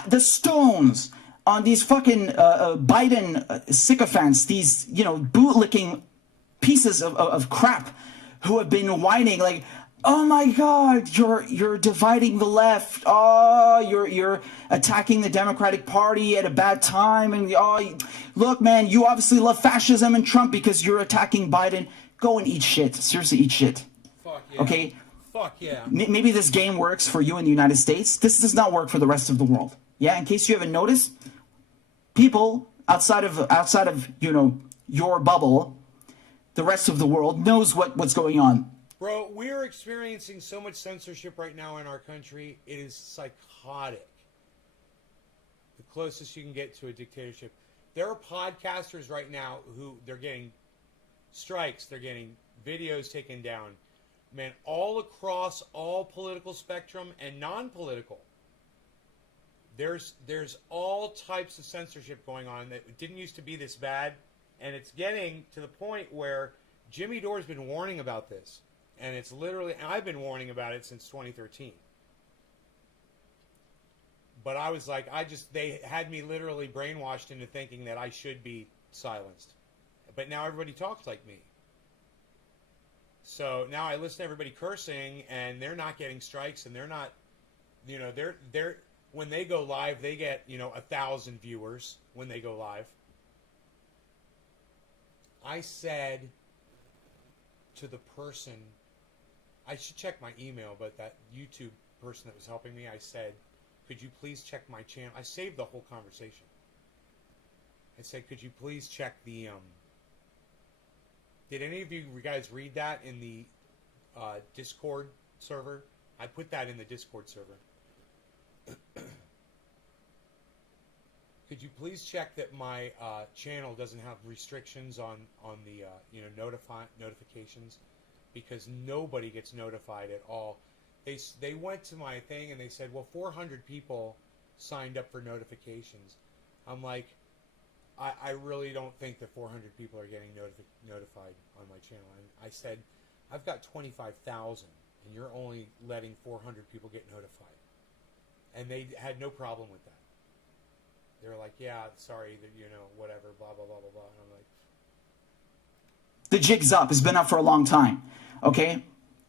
The stones on these fucking Biden sycophants, these, bootlicking pieces of crap who have been whining like, oh my God, you're dividing the left. Oh, you're attacking the Democratic Party at a bad time. And look, man, you obviously love fascism and Trump because you're attacking Biden. Go and eat shit. Seriously, eat shit. Fuck yeah. Okay? Fuck yeah. Maybe this game works for you in the United States. This does not work for the rest of the world. Yeah, in case you haven't noticed, people outside of your bubble, the rest of the world knows what's going on. Bro, we're experiencing so much censorship right now in our country. It is psychotic. The closest you can get to a dictatorship. There are podcasters right now who they're getting strikes. They're getting videos taken down. Man, all across all political spectrum and non-political. There's all types of censorship going on that didn't used to be this bad. And it's getting to the point where Jimmy Dore's been warning about this. And it's literally, and I've been warning about it since 2013. But I was like, they had me literally brainwashed into thinking that I should be silenced. But now everybody talks like me. So now I listen to everybody cursing, and they're not getting strikes, and they're not, when they go live, they get, 1,000 viewers when they go live. I said to the person, I should check my email, but that YouTube person that was helping me, I said, could you please check my channel? I saved the whole conversation. I said, could you please check the, did any of you guys read that in the Discord server? I put that in the Discord server. Could you please check that my channel doesn't have restrictions on the notifications, because nobody gets notified at all. They went to my thing and they said, well, 400 people signed up for notifications. I'm like, I really don't think that 400 people are getting notified on my channel. And I said, I've got 25,000 and you're only letting 400 people get notified. And they had no problem with that. They were like, yeah, sorry, that whatever, blah, blah, blah, blah, blah. And I'm like... The jig's up. It's been up for a long time, okay?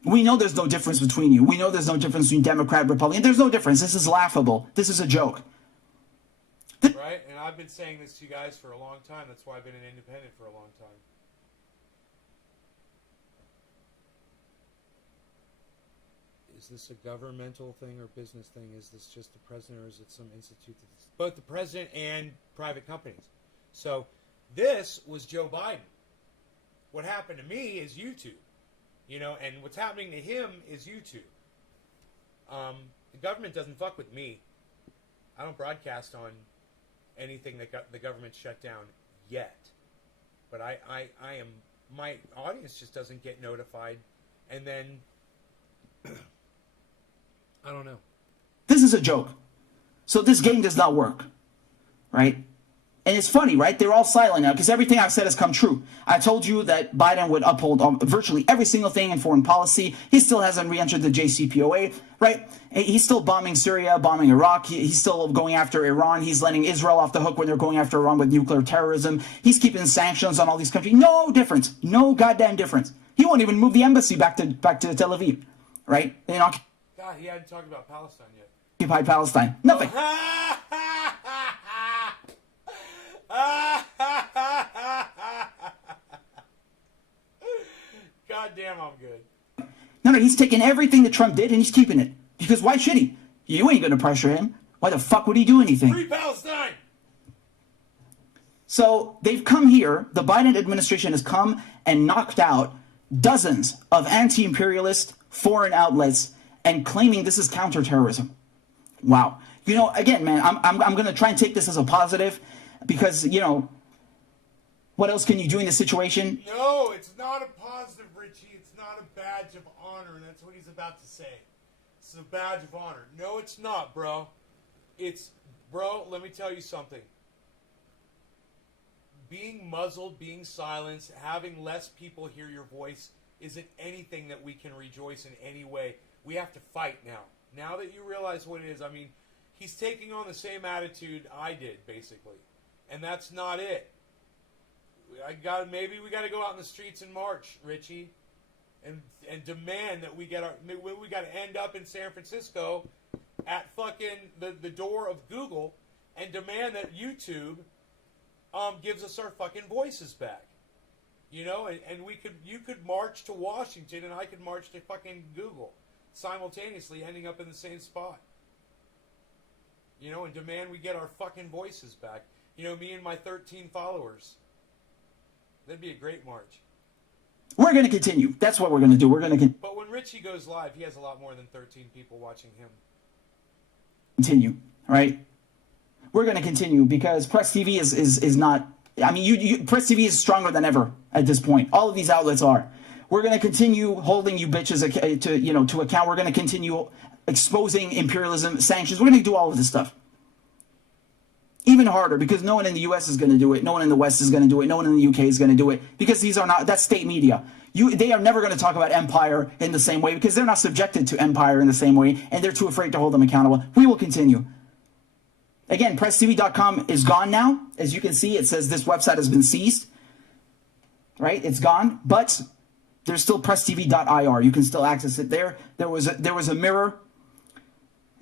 We know there's no difference between you. We know there's no difference between Democrat, Republican. There's no difference. This is laughable. This is a joke. Right? And I've been saying this to you guys for a long time. That's why I've been an independent for a long time. Is this a governmental thing or business thing? Is this just the president, or is it some institute that's both the president and private companies? So this was Joe Biden. What happened to me is YouTube. And what's happening to him is YouTube. The government doesn't fuck with me. I don't broadcast on anything that got the government shut down yet. But I am, my audience just doesn't get notified. And then I don't know. This is a joke. So this game does not work, right? And it's funny, right? They're all silent now because everything I've said has come true. I told you that Biden would uphold virtually every single thing in foreign policy. He still hasn't re-entered the JCPOA, right? He's still bombing Syria, bombing Iraq. He's still going after Iran. He's letting Israel off the hook when they're going after Iran with nuclear terrorism. He's keeping sanctions on all these countries. No difference. No goddamn difference. He won't even move the embassy back to Tel Aviv, right? God, he hadn't talked about Palestine yet. Occupy Palestine. Nothing. God damn, I'm good. No, he's taking everything that Trump did and he's keeping it. Because why should he? You ain't going to pressure him. Why the fuck would he do anything? Free Palestine! So they've come here, the Biden administration has come and knocked out dozens of anti-imperialist foreign outlets and claiming this is counterterrorism. Wow. Again, man, I'm going to try and take this as a positive because, what else can you do in this situation? No, it's not a positive, Richie. It's not a badge of honor, and that's what he's about to say. It's a badge of honor. No, it's not, bro. Bro, let me tell you something. Being muzzled, being silenced, having less people hear your voice isn't anything that we can rejoice in any way. We have to fight now. Now that you realize what it is, he's taking on the same attitude I did, basically. And that's not it. Maybe we got to go out in the streets in March, Richie, and demand that we got to end up in San Francisco at fucking the door of Google and demand that YouTube gives us our fucking voices back. And you could march to Washington and I could march to fucking Google simultaneously, ending up in the same spot. And demand we get our fucking voices back. Me and my 13 followers. That'd be a great march. We're going to continue. That's what we're going to do. We're going to But when Richie goes live, he has a lot more than 13 people watching him. Continue, right? We're going to continue because Press TV is not... Press TV is stronger than ever at this point. All of these outlets are. We're going to continue holding you bitches to account. We're going to continue exposing imperialism, sanctions. We're going to do all of this stuff. Even harder because no one in the US is going to do it. No one in the West is going to do it. No one in the UK is going to do it because that's state media. They are never going to talk about empire in the same way because they're not subjected to empire in the same way and they're too afraid to hold them accountable. We will continue. Again, presstv.com is gone now. As you can see, it says this website has been seized. Right? It's gone, but there's still presstv.ir. You can still access it there. There was a mirror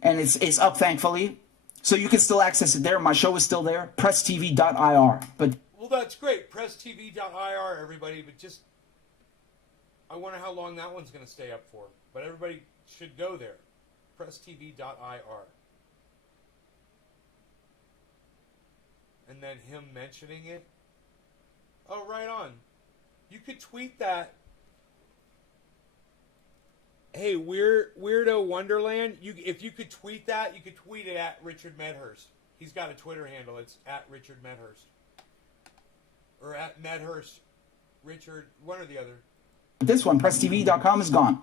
and it's up, thankfully. So you can still access it there. My show is still there. PressTV.ir. But Well, that's great. PressTV.ir, everybody. But just, I wonder how long that one's going to stay up for. But everybody should go there. PressTV.ir. And then him mentioning it. Oh, right on. You could tweet that. Hey, Weirdo Wonderland. If you could tweet that, you could tweet it at Richard Medhurst. He's got a Twitter handle. It's at Richard Medhurst. Or at Medhurst Richard, one or the other. this one, PressTV.com, is gone.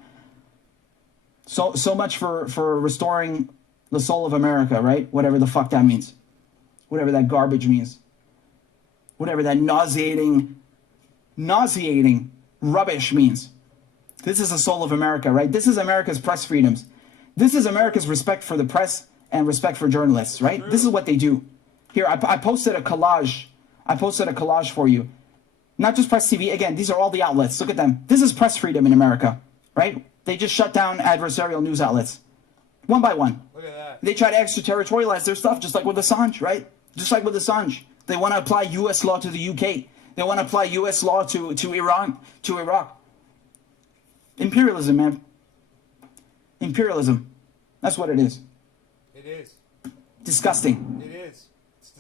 So much for restoring the soul of America, right? Whatever the fuck that means. Whatever that garbage means. Whatever that nauseating rubbish means. This is the soul of America, right? This is America's press freedoms. This is America's respect for the press and respect for journalists, right? This is what they do. Here, I posted a collage. I posted a collage for you. Not just Press TV. Again, these are all the outlets. Look at them. This is press freedom in America, right? They just shut down adversarial news outlets. One by one. Look at that. They try to extraterritorialize their stuff, just like with Assange, right? Just like with Assange. They want to apply U.S. law to the UK. They want to apply U.S. law to Iran, to Iraq. Imperialism, man. Imperialism. That's what it is. It is. Disgusting. It is.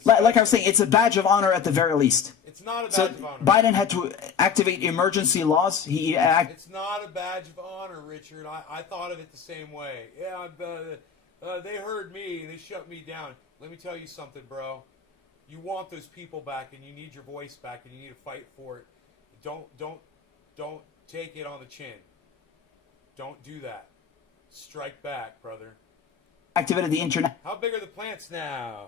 Like I was saying, it's a badge of honor at the very least. It's not a badge So of honor. Biden had to activate emergency laws. It's not a badge of honor, Richard. I thought of it the same way. Yeah, they heard me. They shut me down. Let me tell you something, bro. You want those people back, and you need your voice back, and you need to fight for it. Don't take it on the chin. Don't do that. Strike back, brother. activated the internet. How big are the plants now?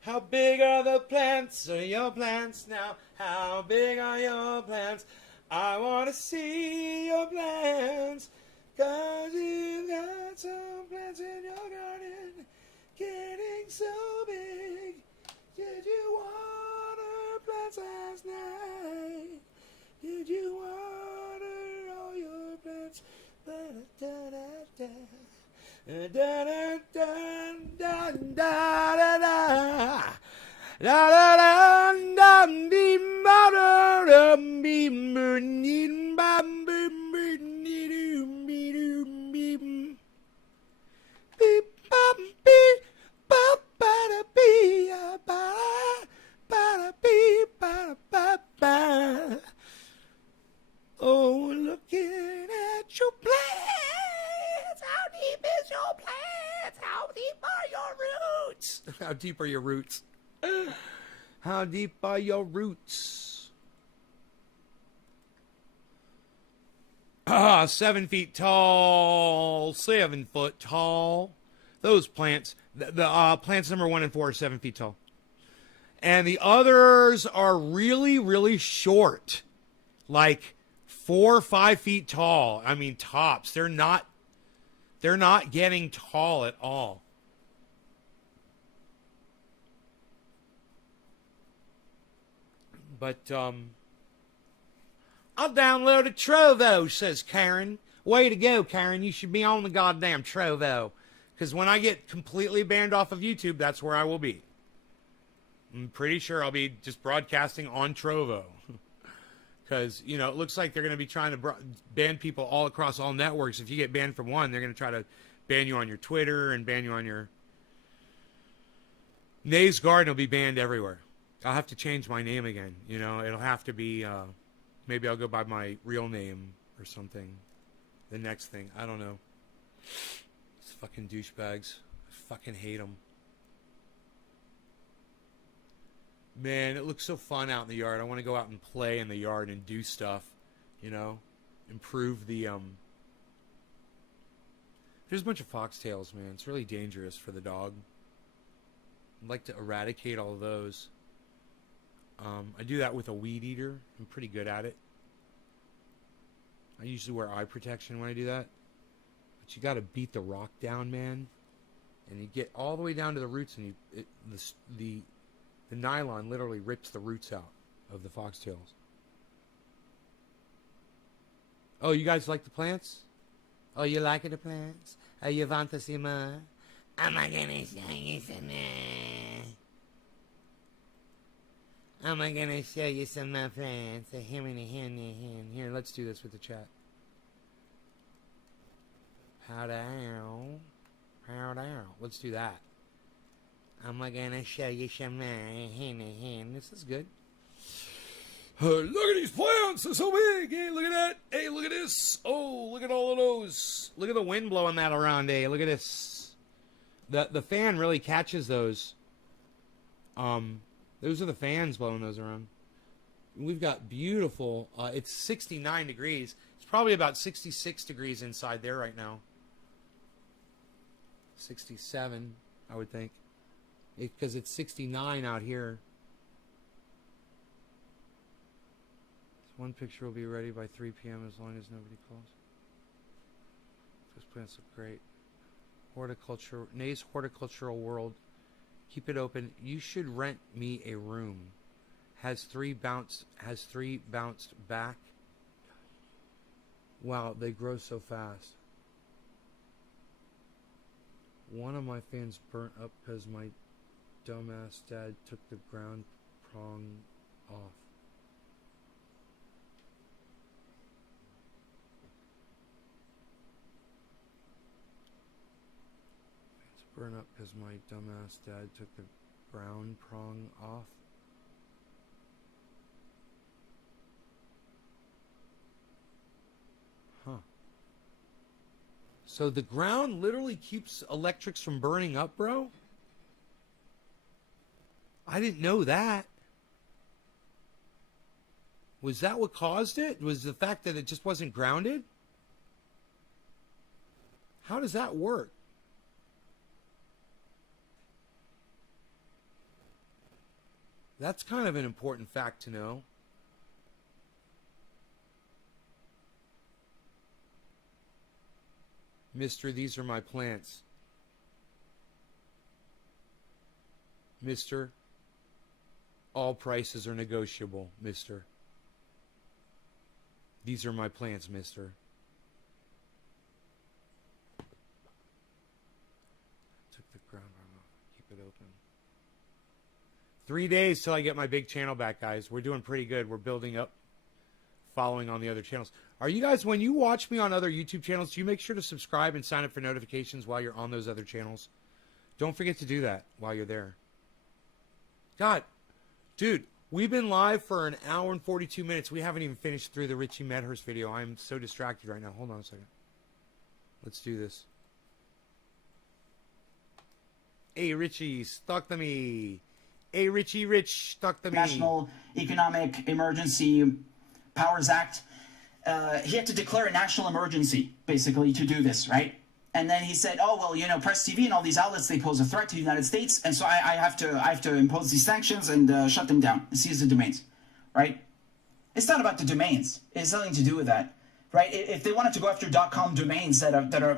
How big are the plants? Are your plants now? How big are your plants? I want to see your plants. 'Cause you got some plants in your garden getting so big. Did you water plants last night? Did you water all your plants? Da-da-da-da-da. Oh, looking at your plants. How deep is your plants? How deep are your roots? How deep are your roots? How deep are your roots? 7 feet tall, 7 foot tall. Those plants, the plants number 1 and 4 are 7 feet tall. And the others are really, really short. Like 4 or 5 feet tall. I mean, tops. They're not getting tall at all. But, I'll download a Trovo, says Karen. Way to go, Karen. You should be on the goddamn Trovo. Because when I get completely banned off of YouTube, that's where I will be. I'm pretty sure I'll be just broadcasting on Trovo. Because, you know, it looks like they're going to be trying to ban people all across all networks. If you get banned from one, they're going to try to ban you on your Twitter and ban you on your... Nays Garden will be banned everywhere. I'll have to change my name again. You know, it'll have to be... maybe I'll go by my real name or something. The next thing. I don't know. These fucking douchebags. I fucking hate them. Man, it looks so fun out in the yard. I want to go out and play in the yard and do stuff, you know, improve the, there's a bunch of foxtails, man. It's really dangerous for the dog. I'd like to eradicate all of those. I do that with a weed eater. I'm pretty good at it. I usually wear eye protection when I do that. But you got to beat the rock down, man. And you get all the way down to the roots, and the nylon literally rips the roots out of the foxtails. Oh, you guys like the plants? Oh, you like the plants? Oh, you want to see more? I'm gonna show you some. I'm gonna show you some of my friends. Here, let's do this with the chat. Pow down. Pow down. Let's do that. I'm gonna show you some. This is good. Look at these plants. They're so big. Hey, look at that. Hey, look at this. Oh, look at all of those. Look at the wind blowing that around. Hey, look at this. The fan really catches those. Those are the fans blowing those around. We've got beautiful. It's 69 degrees. It's probably about 66 degrees inside there right now. 67, I would think. Because it's 69 out here. One picture will be ready by 3 p.m. as long as nobody calls. Those plants look great. Horticulture, Nay's Horticultural World. Keep it open. You should rent me a room. Has three bounced back. Wow, they grow so fast. One of my fans burnt up because my dumbass dad took the ground prong off. Burn up because my dumbass dad took the ground prong off. Huh. So the ground literally keeps electrics from burning up, bro? I didn't know that. Was that what caused it? Was the fact that it just wasn't grounded? How does that work? That's kind of an important fact to know. Mister, these are my plants. Mister, all prices are negotiable, mister. These are my plants, mister. Took the ground off. Keep it open. 3 days till I get my big channel back, guys. We're doing pretty good. We're building up, following on the other channels. Are you guys, when you watch me on other YouTube channels, do you make sure to subscribe and sign up for notifications while you're on those other channels? Don't forget to do that while you're there. God, dude, we've been live for an hour and 42 minutes. We haven't even finished through the Richie Medhurst video. I'm so distracted right now. Hold on a second. Let's do this. Hey, Richie, talk to me. Hey, Richie Rich, talk to me. National Economic Emergency Powers Act. He had to declare a national emergency, basically, to do this, right? And then he said, oh, well, you know, Press TV and all these outlets, they pose a threat to the United States, and so I have to impose these sanctions and shut them down, and seize the domains, right? It's not about the domains. It's nothing to do with that, right? If they wanted to go after .com domains that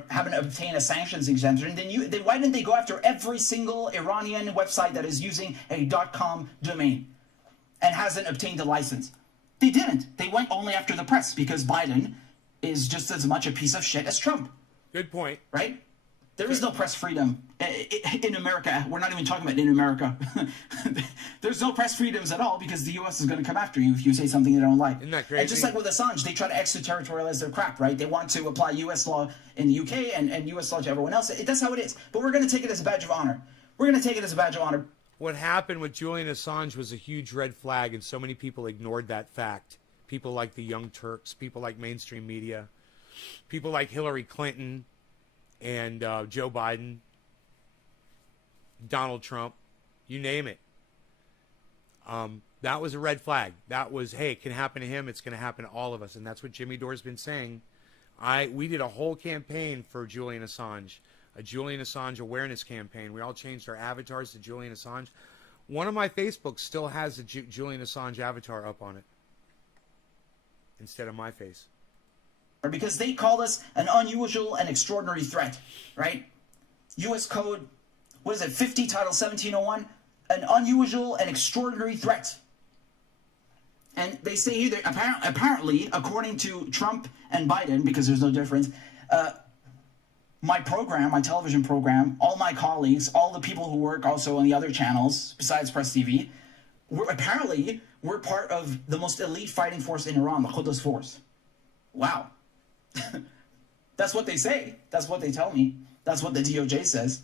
haven't obtained a sanctions exemption, then why didn't they go after every single Iranian website that is using a .com domain and hasn't obtained a license? They didn't. They went only after the press because Biden is just as much a piece of shit as Trump. Good point. Right? There is no press freedom in America. We're not even talking about in America. There's no press freedoms at all because the U.S. is going to come after you if you say something they don't like. Isn't that crazy? And just like with Assange, they try to extraterritorialize their crap, right? They want to apply U.S. law in the U.K. and U.S. law to everyone else. That's how it is. But we're going to take it as a badge of honor. We're going to take it as a badge of honor. What happened with Julian Assange was a huge red flag, and so many people ignored that fact. People like the Young Turks, people like mainstream media, people like Hillary Clinton and Joe Biden, Donald Trump, you name it. That was a red flag. That was, hey, it can happen to him. It's going to happen to all of us. And that's what Jimmy Dore's been saying. We did a whole campaign for Julian Assange, a Julian Assange awareness campaign. We all changed our avatars to Julian Assange. One of my Facebooks still has the Julian Assange avatar up on it instead of my face. Because they called us an unusual and extraordinary threat, right? U.S. Code, what is it, 50, Title 1701? An unusual and extraordinary threat. And they say here, apparently, according to Trump and Biden, because there's no difference, my program, my television program, all my colleagues, all the people who work also on the other channels besides Press TV, we're part of the most elite fighting force in Iran, the Quds Force. Wow. That's what they say. That's what they tell me. That's what the DOJ says.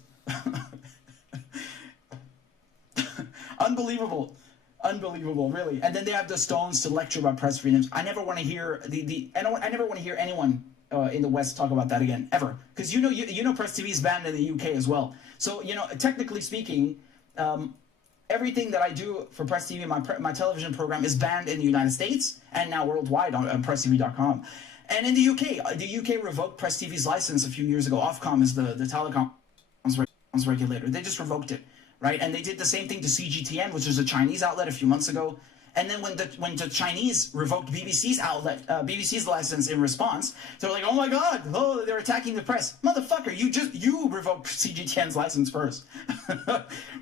Unbelievable. Unbelievable, really. And then they have the stones to lecture about press freedoms. I never want to hear I never want to hear anyone in the West talk about that again, ever. Because you know Press TV is banned in the UK as well. So, technically speaking, everything that I do for Press TV, my television program, is banned in the United States and now worldwide on PressTV.com. And in the UK revoked Press TV's license a few years ago. Ofcom is the telecoms regulator. They just revoked it, right? And they did the same thing to CGTN, which is a Chinese outlet, a few months ago. And then when the Chinese revoked BBC's license in response, they're like, oh my God, they're attacking the press. Motherfucker, you revoked CGTN's license first,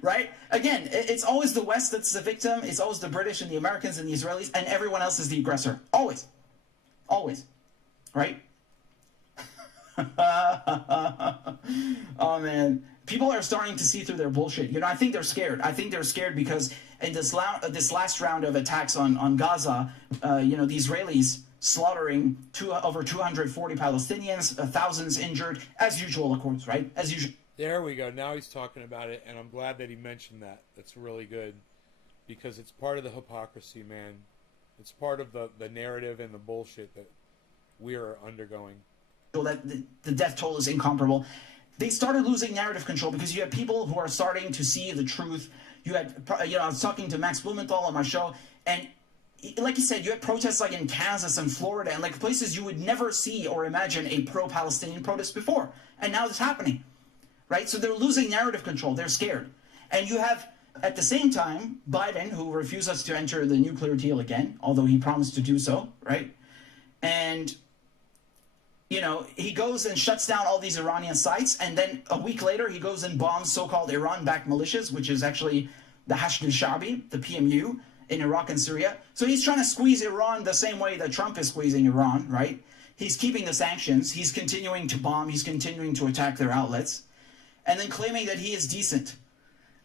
right? Again, it's always the West that's the victim. It's always the British and the Americans and the Israelis, and everyone else is the aggressor. Always, right? Oh man, people are starting to see through their bullshit. I think they're scared. I think they're scared because in this last round of attacks on Gaza, the Israelis slaughtering over 240 Palestinians, thousands injured, as usual, of course, right? As usual. There we go. Now he's talking about it, and I'm glad that he mentioned that. That's really good, because it's part of the hypocrisy, man. It's part of the narrative and the bullshit that we are undergoing. That the death toll is incomparable. They started losing narrative control because you have people who are starting to see the truth. You had, I was talking to Max Blumenthal on my show, and like you said, you had protests like in Kansas and Florida and like places you would never see or imagine a pro-Palestinian protest before, and now it's happening, right? So they're losing narrative control. They're scared, and you have at the same time Biden, who refuses to enter the nuclear deal again, although he promised to do so, right? And he goes and shuts down all these Iranian sites, and then a week later he goes and bombs so-called Iran-backed militias, which is actually the Hashd al-Sha'bi, the PMU, in Iraq and Syria. So he's trying to squeeze Iran the same way that Trump is squeezing Iran, right? He's keeping the sanctions, he's continuing to bomb, he's continuing to attack their outlets, and then claiming that he is decent.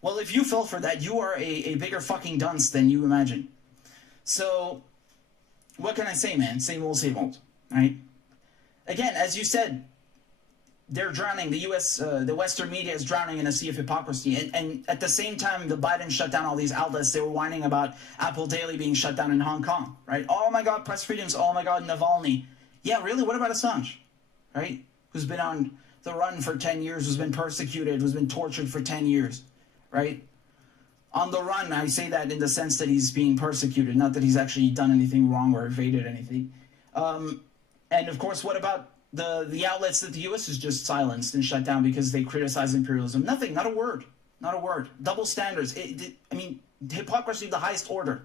Well, if you fell for that, you are a bigger fucking dunce than you imagine. So, what can I say, man? Same old, right? Again, as you said, they're drowning. The Western media is drowning in a sea of hypocrisy. And at the same time, the Biden shut down all these outlets. They were whining about Apple Daily being shut down in Hong Kong, right? Oh my God, press freedoms. Oh my God, Navalny. Yeah, really? What about Assange, right? Who's been on the run for 10 years, who's been persecuted, who's been tortured for 10 years, right? On the run, I say that in the sense that he's being persecuted, not that he's actually done anything wrong or evaded anything. And of course, what about the outlets that the U.S. has just silenced and shut down because they criticize imperialism? Nothing, not a word, not a word. Double standards. Hypocrisy of the highest order.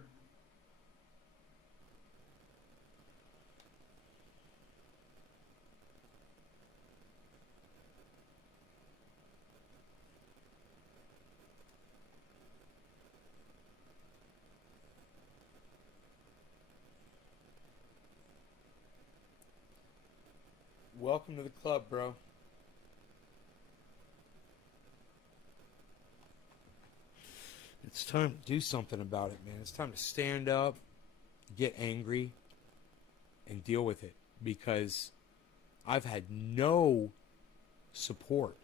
Welcome to the club, bro. It's time to do something about it, man. It's time to stand up, get angry, and deal with it. Because I've had no support.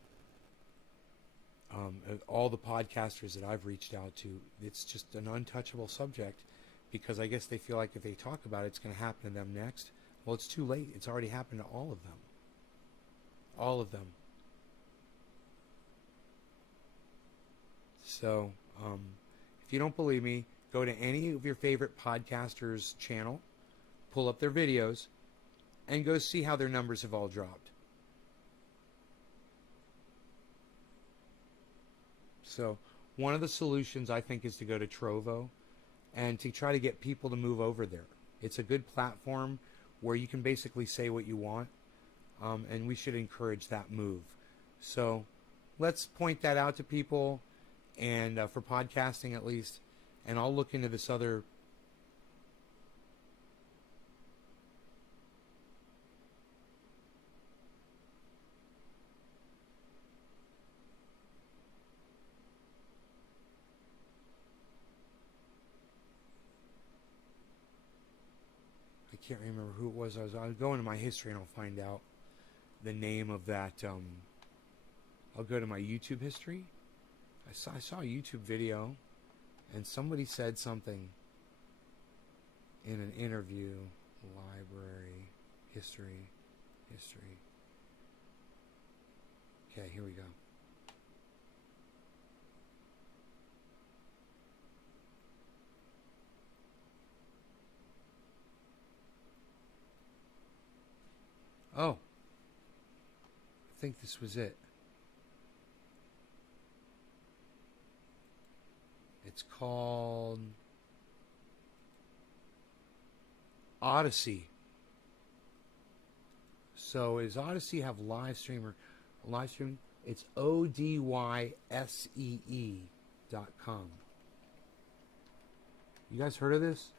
All the podcasters that I've reached out to, it's just an untouchable subject. Because I guess they feel like if they talk about it, it's going to happen to them next. Well, it's too late. It's already happened to all of them. All of them. So, if you don't believe me, go to any of your favorite podcasters' channel, pull up their videos, and go see how their numbers have all dropped. So, one of the solutions, I think, is to go to Trovo and to try to get people to move over there. It's a good platform where you can basically say what you want, and we should encourage that move. So let's point that out to people, and for podcasting at least, and I'll look into this other can't remember who it was. I'll go into my history and I'll find out the name of that. I'll go to my YouTube history. I saw a YouTube video, and somebody said something in an interview. Library history. Okay, here we go. Oh, I think this was it. It's called Odyssey. So does Odyssey have live stream? It's ODYSEE.com. You guys heard of this?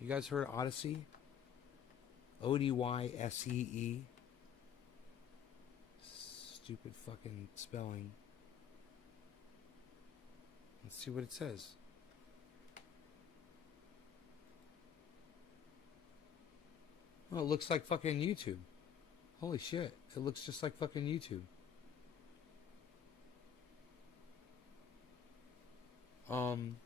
You guys heard of Odyssey? ODYSEE. Stupid fucking spelling. Let's see what it says. Oh, it looks like fucking YouTube. Holy shit. It looks just like fucking YouTube. Home.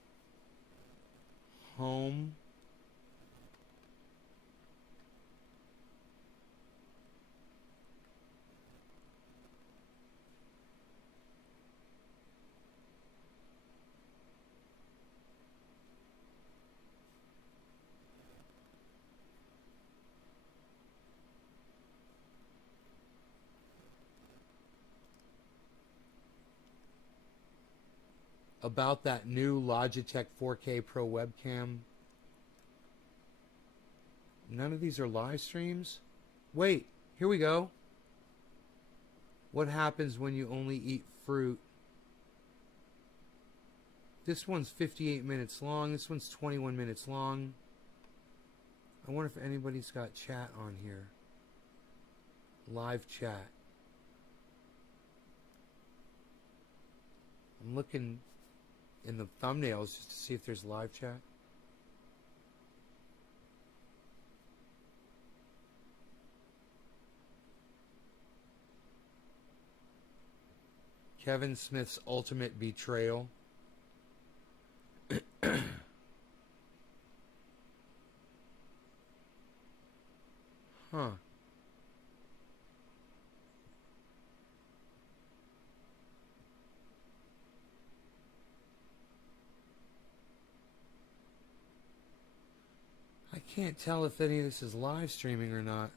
About that new Logitech 4K Pro webcam. None of these are live streams. Wait, here we go. What happens when you only eat fruit? This one's 58 minutes long. This one's 21 minutes long. I wonder if anybody's got chat on here. Live chat. I'm looking in the thumbnails just to see if there's live chat. Kevin Smith's ultimate betrayal. Huh. I can't tell if any of this is live streaming or not.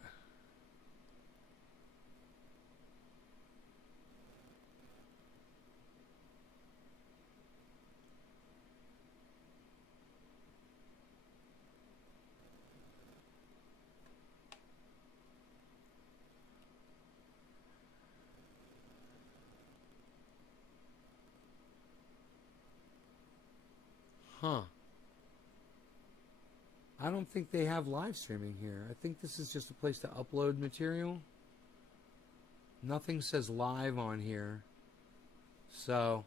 Huh. I don't think they have live streaming here. I think this is just a place to upload material. Nothing says live on here. So,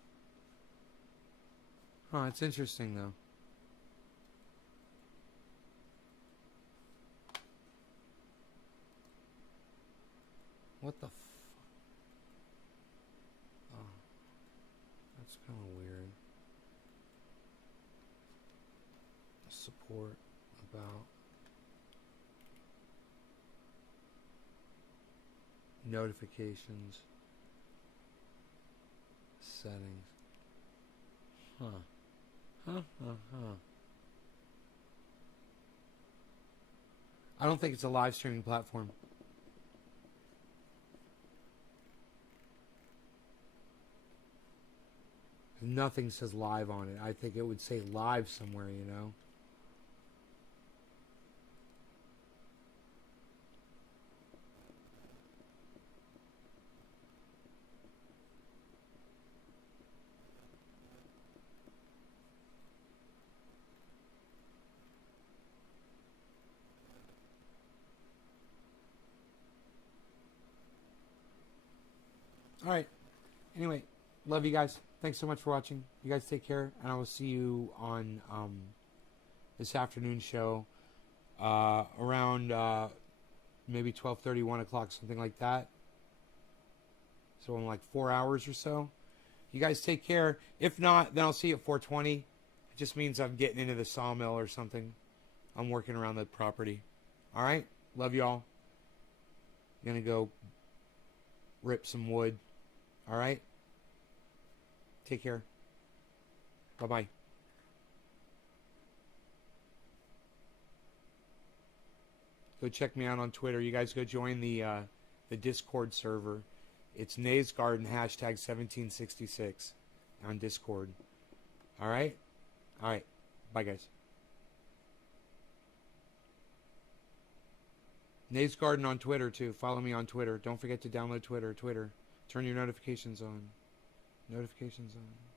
it's interesting though. What the oh, that's kind of weird. Support about notifications, settings. I don't think it's a live streaming platform. Nothing says live on it. I think it would say live somewhere, you know. All right. Anyway, love you guys. Thanks so much for watching. You guys take care, and I will see you on this afternoon show. around maybe 12:30, 1 o'clock, something like that. So in like 4 hours or so. You guys take care. If not, then I'll see you at 4:20. It just means I'm getting into the sawmill or something. I'm working around the property. All right? Love y'all. Gonna go rip some wood. All right? Take care. Bye-bye. Go check me out on Twitter. You guys go join the Discord server. It's Nays Garden hashtag 1766 on Discord. All right? All right. Bye, guys. Nays Garden on Twitter, too. Follow me on Twitter. Don't forget to download Twitter. Turn your notifications on. Notifications on.